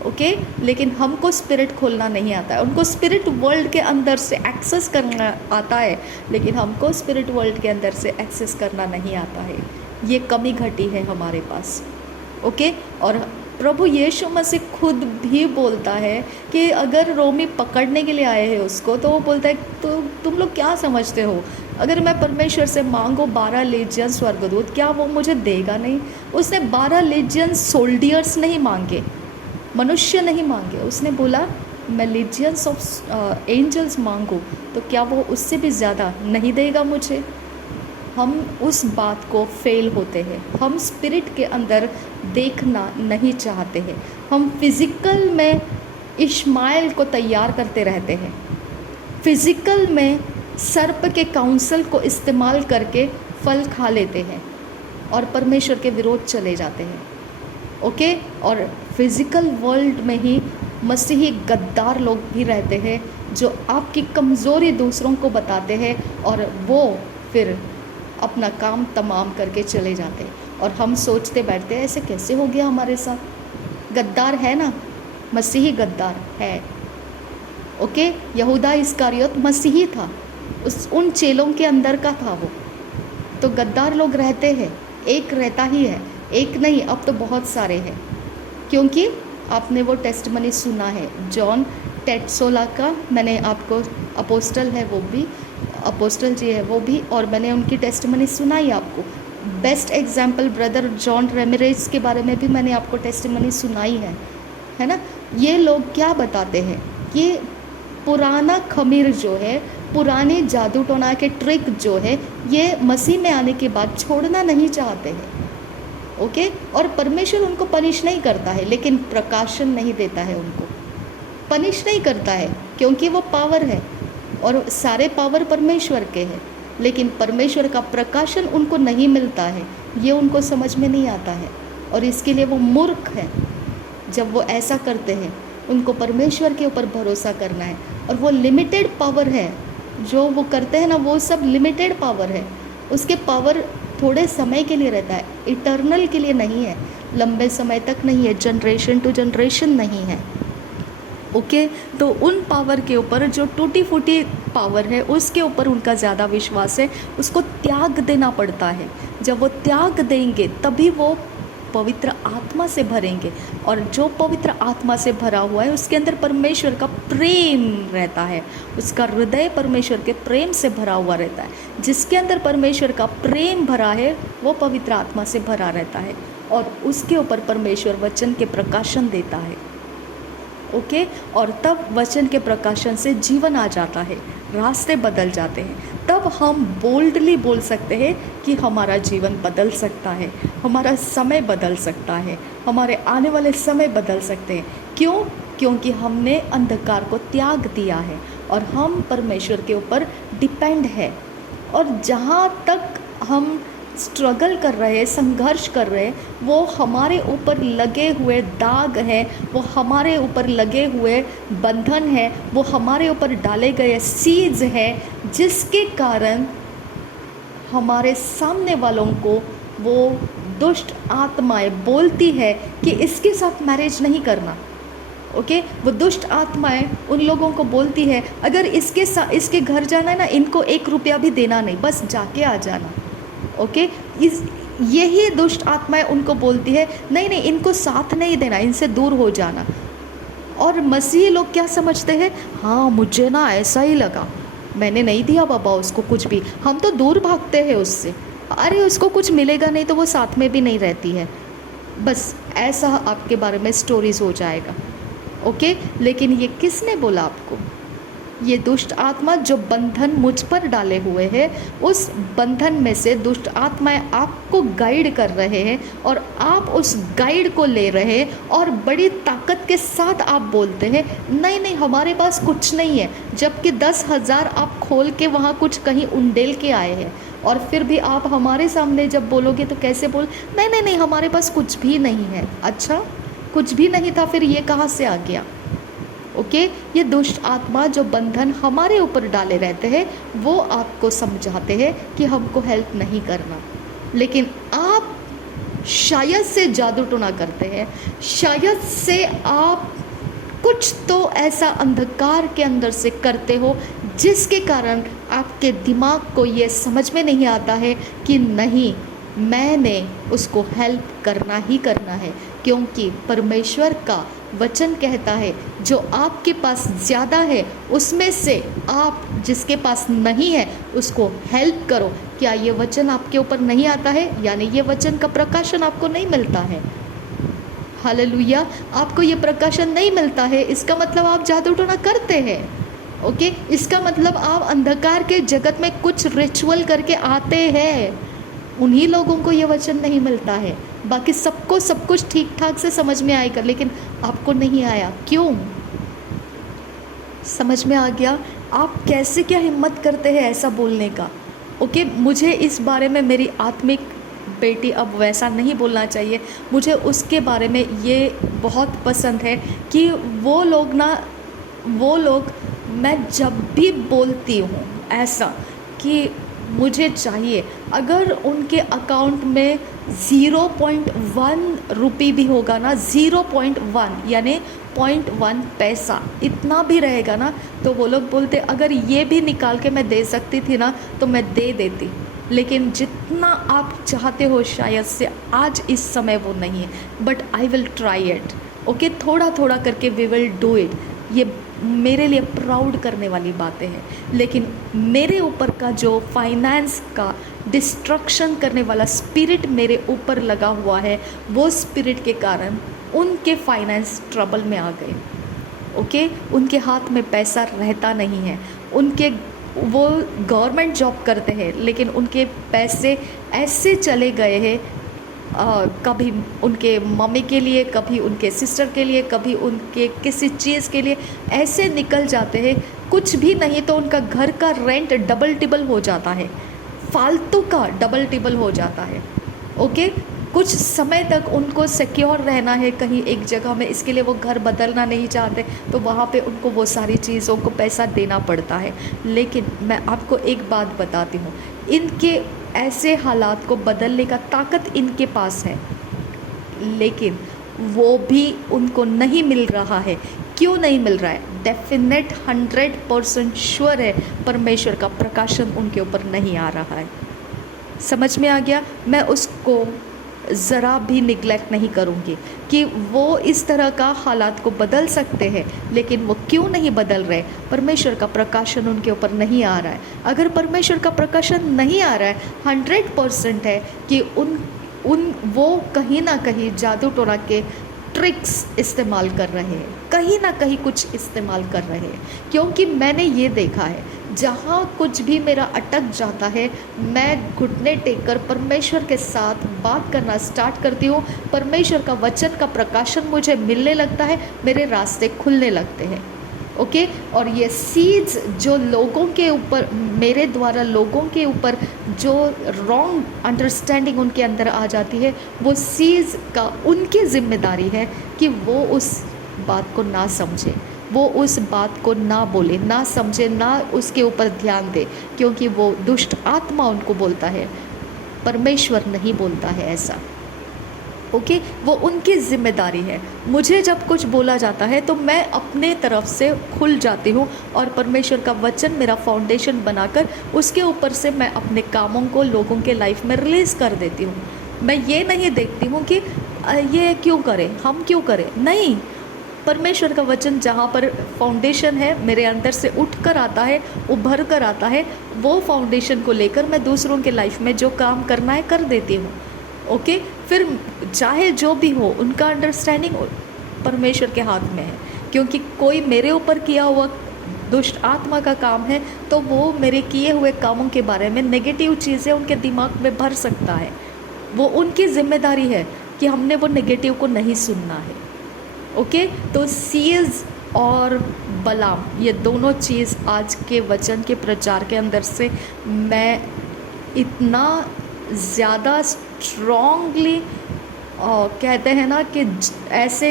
ओके, लेकिन हमको स्पिरिट खोलना नहीं आता है। उनको स्पिरिट वर्ल्ड के अंदर से एक्सेस करना आता है, लेकिन हमको स्पिरिट वर्ल्ड के अंदर से एक्सेस करना नहीं आता है। ये कमी घटी है हमारे पास, ओके। और प्रभु यीशु मसीह खुद भी बोलता है कि अगर रोमी पकड़ने के लिए आए हैं उसको, तो वो बोलता है तो तुम लोग क्या समझते हो, अगर मैं परमेश्वर से मांगो 12 लेजियन स्वर्गदूत, क्या वो मुझे देगा नहीं। उसने 12 लेजियन सोल्डियर्स नहीं मांगे, मनुष्य नहीं मांगे, उसने बोला मैं लेजियंस ऑफ एंजल्स मांगूँ, तो क्या वो उससे भी ज़्यादा नहीं देगा मुझे। हम उस बात को फेल होते हैं, हम स्पिरिट के अंदर देखना नहीं चाहते हैं, हम फिज़िकल में इश्माइल को तैयार करते रहते हैं, फिज़िकल में सर्प के काउंसल को इस्तेमाल करके फल खा लेते हैं और परमेश्वर के विरोध चले जाते हैं। ओके, और फिज़िकल वर्ल्ड में ही मसीही गद्दार लोग भी रहते हैं जो आपकी कमज़ोरी दूसरों को बताते हैं और वो फिर अपना काम तमाम करके चले जाते हैं। और हम सोचते बैठते हैं ऐसे कैसे हो गया हमारे साथ। गद्दार है ना, मसीही गद्दार है। ओके, यहूदा इस्करियोत मसीही था, उन चेलों के अंदर का था वो। तो गद्दार लोग रहते हैं, एक रहता ही है, एक नहीं, अब तो बहुत सारे हैं। क्योंकि आपने वो टेस्टमनी सुना है जॉन टेटसोला का, मैंने आपको, अपोस्टल है वो भी, अपोस्टल जी है वो भी, और मैंने उनकी टेस्टमनी सुनाई आपको। बेस्ट एग्जाम्पल ब्रदर जॉन रेमिरेज के बारे में भी मैंने आपको टेस्टमनी सुनाई है ना। ये लोग क्या बताते हैं, ये पुराना खमीर जो है, पुराने जादू टोना के ट्रिक जो है, ये मसीह में आने के बाद छोड़ना नहीं चाहते हैं। ओके, और परमेश्वर उनको पनिश नहीं करता है, लेकिन प्रकाशन नहीं देता है, उनको पनिश नहीं करता है क्योंकि वो पावर है और सारे पावर परमेश्वर के हैं, लेकिन परमेश्वर का प्रकाशन उनको नहीं मिलता है। ये उनको समझ में नहीं आता है और इसके लिए वो मूर्ख है। जब वो ऐसा करते हैं, उनको परमेश्वर के ऊपर भरोसा करना है, और वो लिमिटेड पावर है जो वो करते हैं ना, वो सब लिमिटेड पावर है। उसके पावर थोड़े समय के लिए रहता है, इटर्नल के लिए नहीं है, लंबे समय तक नहीं है, जनरेशन टू जनरेशन नहीं है। ओके, तो उन पावर के ऊपर जो टूटी फूटी पावर है उसके ऊपर उनका ज़्यादा विश्वास है, उसको त्याग देना पड़ता है। जब वो त्याग देंगे तभी वो पवित्र आत्मा से भरेंगे, और जो पवित्र आत्मा से भरा हुआ है उसके अंदर परमेश्वर का प्रेम रहता है, उसका हृदय परमेश्वर के प्रेम से भरा हुआ रहता है। जिसके अंदर परमेश्वर का प्रेम भरा है वो पवित्र आत्मा से भरा रहता है, और उसके ऊपर परमेश्वर वचन के प्रकाशन देता है। ओके, और तब वचन के प्रकाशन से जीवन आ जाता है, रास्ते बदल जाते हैं। तब हम बोल्डली बोल सकते हैं कि हमारा जीवन बदल सकता है, हमारा समय बदल सकता है, हमारे आने वाले समय बदल सकते हैं। क्यों? क्योंकि हमने अंधकार को त्याग दिया है और हम परमेश्वर के ऊपर डिपेंड है। और जहाँ तक हम स्ट्रगल कर रहे हैं, संघर्ष कर रहे हैं, वो हमारे ऊपर लगे हुए दाग हैं, वो हमारे ऊपर लगे हुए बंधन हैं, वो हमारे ऊपर डाले गए सीड्स हैं, जिसके कारण हमारे सामने वालों को वो दुष्ट आत्माएं बोलती है कि इसके साथ मैरिज नहीं करना। ओके, वो दुष्ट आत्माएं उन लोगों को बोलती है अगर इसके घर जाना है ना, इनको 1 रुपया भी देना नहीं, बस जाके आ जाना। ओके, यही दुष्ट आत्माएं उनको बोलती है नहीं नहीं, इनको साथ नहीं देना, इनसे दूर हो जाना। और मसीही लोग क्या समझते हैं, हाँ मुझे ना ऐसा ही लगा, मैंने नहीं दिया बाबा उसको कुछ भी, हम तो दूर भागते हैं उससे, अरे उसको कुछ मिलेगा नहीं तो वो साथ में भी नहीं रहती है, बस ऐसा आपके बारे में स्टोरीज हो जाएगा। ओके, लेकिन ये किसने बोला आपको? ये दुष्ट आत्मा जो बंधन मुझ पर डाले हुए हैं, उस बंधन में से दुष्ट आत्माएं आपको गाइड कर रहे हैं और आप उस गाइड को ले रहे हैं और बड़ी ताकत के साथ आप बोलते हैं नहीं नहीं हमारे पास कुछ नहीं है, जबकि 10,000 आप खोल के वहाँ कुछ कहीं उंडेल के आए हैं, और फिर भी आप हमारे सामने जब बोलोगे तो कैसे बोल, नहीं नहीं नहीं हमारे पास कुछ भी नहीं है। अच्छा, कुछ भी नहीं था, फिर ये कहाँ से आ गया? ओके, ये दुष्ट आत्मा जो बंधन हमारे ऊपर डाले रहते हैं वो आपको समझाते हैं कि हमको हेल्प नहीं करना, लेकिन आप शायद से जादू टोना करते हैं, शायद से आप कुछ तो ऐसा अंधकार के अंदर से करते हो जिसके कारण आपके दिमाग को ये समझ में नहीं आता है कि नहीं, मैंने उसको हेल्प करना ही करना है, क्योंकि परमेश्वर का वचन कहता है जो आपके पास ज़्यादा है उसमें से आप जिसके पास नहीं है उसको हेल्प करो। क्या ये वचन आपके ऊपर नहीं आता है? यानी ये वचन का प्रकाशन आपको नहीं मिलता है। हालेलुया, आपको ये प्रकाशन नहीं मिलता है, इसका मतलब आप जादू टोना करते हैं। ओके, इसका मतलब आप अंधकार के जगत में कुछ रिचुअल करके आते हैं, उन्हीं लोगों को ये वचन नहीं मिलता है। बाकी सबको सब कुछ ठीक ठाक से समझ में आएगा, लेकिन आपको नहीं आया। क्यों? समझ में आ गया आप कैसे क्या हिम्मत करते हैं ऐसा बोलने का? ओके, मुझे इस बारे में मेरी आत्मिक बेटी, अब वैसा नहीं बोलना चाहिए, मुझे उसके बारे में ये बहुत पसंद है कि वो लोग मैं जब भी बोलती हूँ ऐसा कि मुझे चाहिए, अगर उनके अकाउंट में 0.1 रुपये भी होगा ना, 0.1 यानी 0.1 पैसा इतना भी रहेगा ना, तो वो लोग बोलते अगर ये भी निकाल के मैं दे सकती थी ना तो मैं दे देती, लेकिन जितना आप चाहते हो शायद से आज इस समय वो नहीं है, but I will try it. Okay, थोड़ा थोड़ा करके वी विल डू इट। ये मेरे लिए प्राउड करने वाली बातें हैं, लेकिन मेरे ऊपर का जो फाइनेंस का डिस्ट्रक्शन करने वाला स्पिरिट मेरे ऊपर लगा हुआ है, वो स्पिरिट के कारण उनके फाइनेंस ट्रबल में आ गए। ओके, उनके हाथ में पैसा रहता नहीं है, वो गवर्नमेंट जॉब करते हैं लेकिन उनके पैसे ऐसे चले गए हैं, कभी उनके मम्मी के लिए, कभी उनके सिस्टर के लिए, कभी उनके किसी चीज़ के लिए ऐसे निकल जाते हैं, कुछ भी नहीं तो उनका घर का रेंट डबल टिबल हो जाता है, फालतू का डबल टिबल हो जाता है। ओके, कुछ समय तक उनको सिक्योर रहना है कहीं एक जगह में, इसके लिए वो घर बदलना नहीं चाहते, तो वहाँ पे उनको वो सारी चीज़ों को पैसा देना पड़ता है। लेकिन मैं आपको एक बात बताती हूँ, इनके ऐसे हालात को बदलने का ताकत इनके पास है, लेकिन वो भी उनको नहीं मिल रहा है। क्यों नहीं मिल रहा है? डेफिनेट 100% श्योर है, परमेश्वर का प्रकाशन उनके ऊपर नहीं आ रहा है। समझ में आ गया? मैं उसको ज़रा भी निगलेक्ट नहीं करूँगी कि वो इस तरह का हालात को बदल सकते हैं, लेकिन वो क्यों नहीं बदल रहे? परमेश्वर का प्रकाशन उनके ऊपर नहीं आ रहा है। अगर परमेश्वर का प्रकाशन नहीं आ रहा है, 100% है कि वो कहीं ना कहीं जादू टोना के ट्रिक्स इस्तेमाल कर रहे हैं, कहीं ना कहीं कुछ इस्तेमाल कर रहे हैं। क्योंकि मैंने ये देखा है, जहाँ कुछ भी मेरा अटक जाता है, मैं घुटने टेक कर परमेश्वर के साथ बात करना स्टार्ट करती हूँ, परमेश्वर का वचन का प्रकाशन मुझे मिलने लगता है, मेरे रास्ते खुलने लगते हैं। ओके, और ये सीड्स जो लोगों के ऊपर, मेरे द्वारा लोगों के ऊपर जो रॉन्ग अंडरस्टैंडिंग उनके अंदर आ जाती है, वो सीड्स का उनकी जिम्मेदारी है कि वो उस बात को ना समझे, वो उस बात को ना बोले, ना समझे, ना उसके ऊपर ध्यान दे, क्योंकि वो दुष्ट आत्मा उनको बोलता है, परमेश्वर नहीं बोलता है ऐसा। ओके, वो उनकी जिम्मेदारी है। मुझे जब कुछ बोला जाता है तो मैं अपने तरफ से खुल जाती हूँ और परमेश्वर का वचन मेरा फाउंडेशन बनाकर उसके ऊपर से मैं अपने कामों को लोगों के लाइफ में रिलीज़ कर देती हूँ। मैं ये नहीं देखती हूँ कि ये क्यों करें, हम क्यों करें, नहीं। परमेश्वर का वचन जहाँ पर फाउंडेशन है, मेरे अंदर से उठ कर आता है, उभर कर आता है, वो फाउंडेशन को लेकर मैं दूसरों के लाइफ में जो काम करना है कर देती हूँ। ओके, फिर चाहे जो भी हो, उनका अंडरस्टैंडिंग परमेश्वर के हाथ में है, क्योंकि कोई मेरे ऊपर किया हुआ दुष्ट आत्मा का काम है तो वो मेरे किए हुए कामों के बारे में नेगेटिव चीज़ें उनके दिमाग में भर सकता है। वो उनकी जिम्मेदारी है कि हमने वो नेगेटिव को नहीं सुनना है। ओके, तो सीज और बलाम, ये दोनों चीज़ आज के वचन के प्रचार के अंदर से मैं इतना ज़्यादा स्ट्रॉन्गली कहते हैं ना कि ऐसे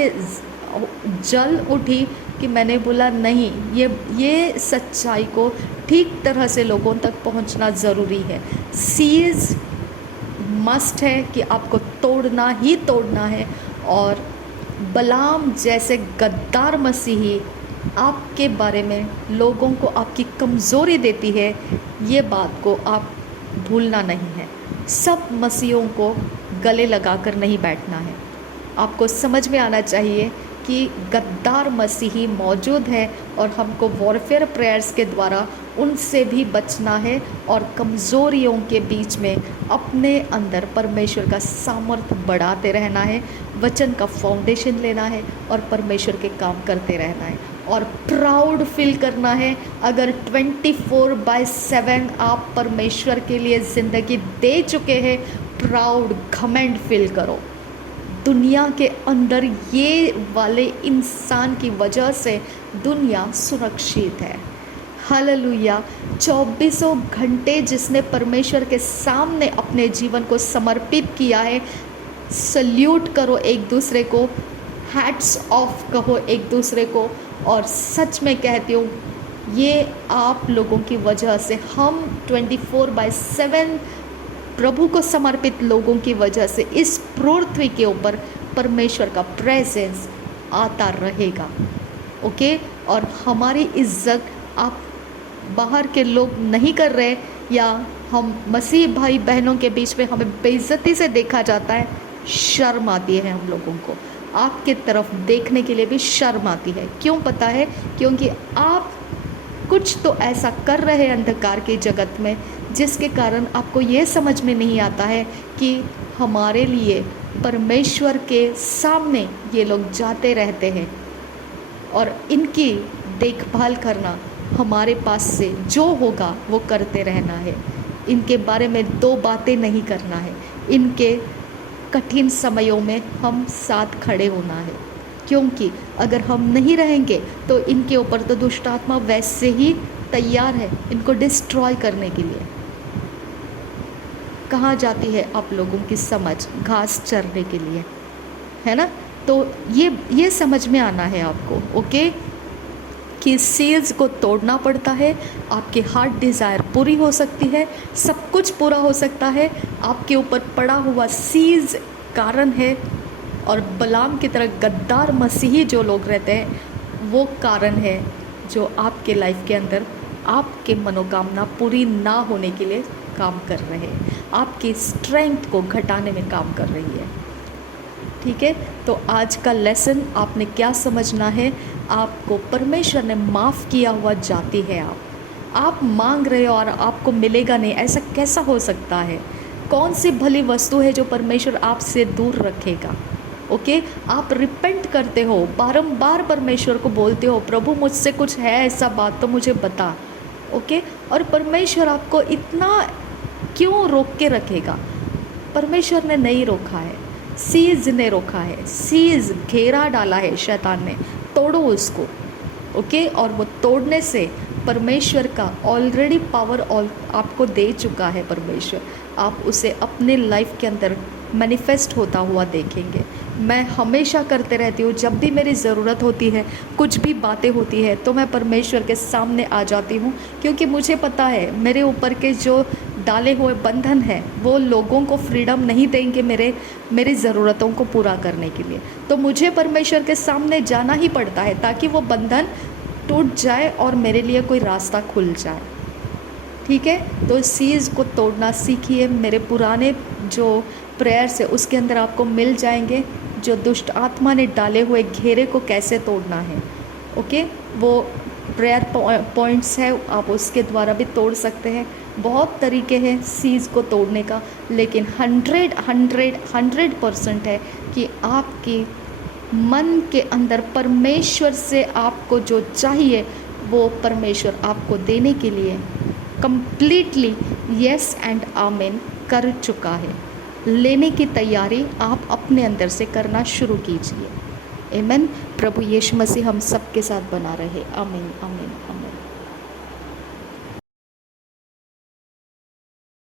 जल उठी कि मैंने बोला नहीं, ये सच्चाई को ठीक तरह से लोगों तक पहुंचना ज़रूरी है। सीज मस्ट है कि आपको तोड़ना ही तोड़ना है, और बलाम जैसे गद्दार मसीही आपके बारे में लोगों को आपकी कमज़ोरी देती है, ये बात को आप भूलना नहीं है। सब मसीहों को गले लगाकर नहीं बैठना है। आपको समझ में आना चाहिए कि गद्दार मसीही मौजूद है और हमको वॉरफेयर प्रेयर्स के द्वारा उनसे भी बचना है और कमज़ोरियों के बीच में अपने अंदर परमेश्वर का सामर्थ्य बढ़ाते रहना है, वचन का फाउंडेशन लेना है और परमेश्वर के काम करते रहना है और प्राउड फील करना है। अगर 24/7 आप परमेश्वर के लिए ज़िंदगी दे चुके हैं, प्राउड घमंड फील करो। दुनिया के अंदर ये वाले इंसान की वजह से दुनिया सुरक्षित है। हालेलुया। 24 घंटे जिसने परमेश्वर के सामने अपने जीवन को समर्पित किया है, सल्यूट करो एक दूसरे को, हैट्स ऑफ कहो एक दूसरे को। और सच में कहती हूँ, ये आप लोगों की वजह से, हम 24/7 प्रभु को समर्पित लोगों की वजह से इस पृथ्वी के ऊपर परमेश्वर का प्रेजेंस आता रहेगा। ओके। और हमारी इज्जत आप बाहर के लोग नहीं कर रहे, या हम मसीह भाई बहनों के बीच में हमें बेइज्जती से देखा जाता है, शर्म आती है हम लोगों को, आपके तरफ देखने के लिए भी शर्म आती है। क्यों पता है? क्योंकि आप कुछ तो ऐसा कर रहे हैं अंधकार के जगत में, जिसके कारण आपको ये समझ में नहीं आता है कि हमारे लिए परमेश्वर के सामने ये लोग जाते रहते हैं, और इनकी देखभाल करना, हमारे पास से जो होगा वो करते रहना है। इनके बारे में दो बातें नहीं करना है। इनके कठिन समयों में हम साथ खड़े होना है, क्योंकि अगर हम नहीं रहेंगे तो इनके ऊपर तो दुष्ट आत्मा वैसे ही तैयार है इनको डिस्ट्रॉय करने के लिए। कहाँ जाती है आप लोगों की समझ? घास चरने के लिए, है ना? तो ये समझ में आना है आपको, ओके, कि सील्स को तोड़ना पड़ता है। आपकी हार्ट डिज़ायर पूरी हो सकती है, सब कुछ पूरा हो सकता है। आपके ऊपर पड़ा हुआ सीज कारण है, और बलाम की तरह गद्दार मसीही जो लोग रहते हैं, वो कारण है जो आपके लाइफ के अंदर आपके मनोकामना पूरी ना होने के लिए काम कर रहे हैं, आपकी स्ट्रेंथ को घटाने में काम कर रही है। ठीक है, तो आज का लेसन आपने क्या समझना है? आपको परमेश्वर ने माफ़ किया हुआ जाति है। आप मांग रहे हो और आपको मिलेगा नहीं, ऐसा कैसा हो सकता है? कौन सी भली वस्तु है जो परमेश्वर आपसे दूर रखेगा? ओके, आप रिपेंट करते हो, बारंबार परमेश्वर को बोलते हो, प्रभु मुझसे कुछ है ऐसा बात तो मुझे बता। ओके, और परमेश्वर आपको इतना क्यों रोक के रखेगा? परमेश्वर ने नहीं रोका है, सीज ने रोका है। सीज घेरा डाला है शैतान ने, तोड़ो उसको। ओके, और वो तोड़ने से परमेश्वर का ऑलरेडी पावर आपको दे चुका है परमेश्वर। आप उसे अपने लाइफ के अंदर मैनिफेस्ट होता हुआ देखेंगे। मैं हमेशा करते रहती हूँ, जब भी मेरी ज़रूरत होती है, कुछ भी बातें होती है, तो मैं परमेश्वर के सामने आ जाती हूँ, क्योंकि मुझे पता है मेरे ऊपर के जो डाले हुए बंधन है वो लोगों को फ्रीडम नहीं देंगे मेरी ज़रूरतों को पूरा करने के लिए। तो मुझे परमेश्वर के सामने जाना ही पड़ता है, ताकि वो बंधन टूट जाए और मेरे लिए कोई रास्ता खुल जाए। ठीक है, तो इस चीज़ को तोड़ना सीखिए। मेरे पुराने जो प्रेयर्स है उसके अंदर आपको मिल जाएंगे, जो दुष्ट आत्मा ने डाले हुए घेरे को कैसे तोड़ना है। ओके, वो प्रेयर पॉइंट्स है, आप उसके द्वारा भी तोड़ सकते हैं। बहुत तरीके हैं सीज को तोड़ने का, लेकिन 100% है कि आपकी मन के अंदर परमेश्वर से आपको जो चाहिए वो परमेश्वर आपको देने के लिए कंप्लीटली यस एंड आमीन कर चुका है। लेने की तैयारी आप अपने अंदर से करना शुरू कीजिए। आमीन। प्रभु यीशु मसीह हम सब के साथ बना रहे। आमीन, आमीन, आमीन।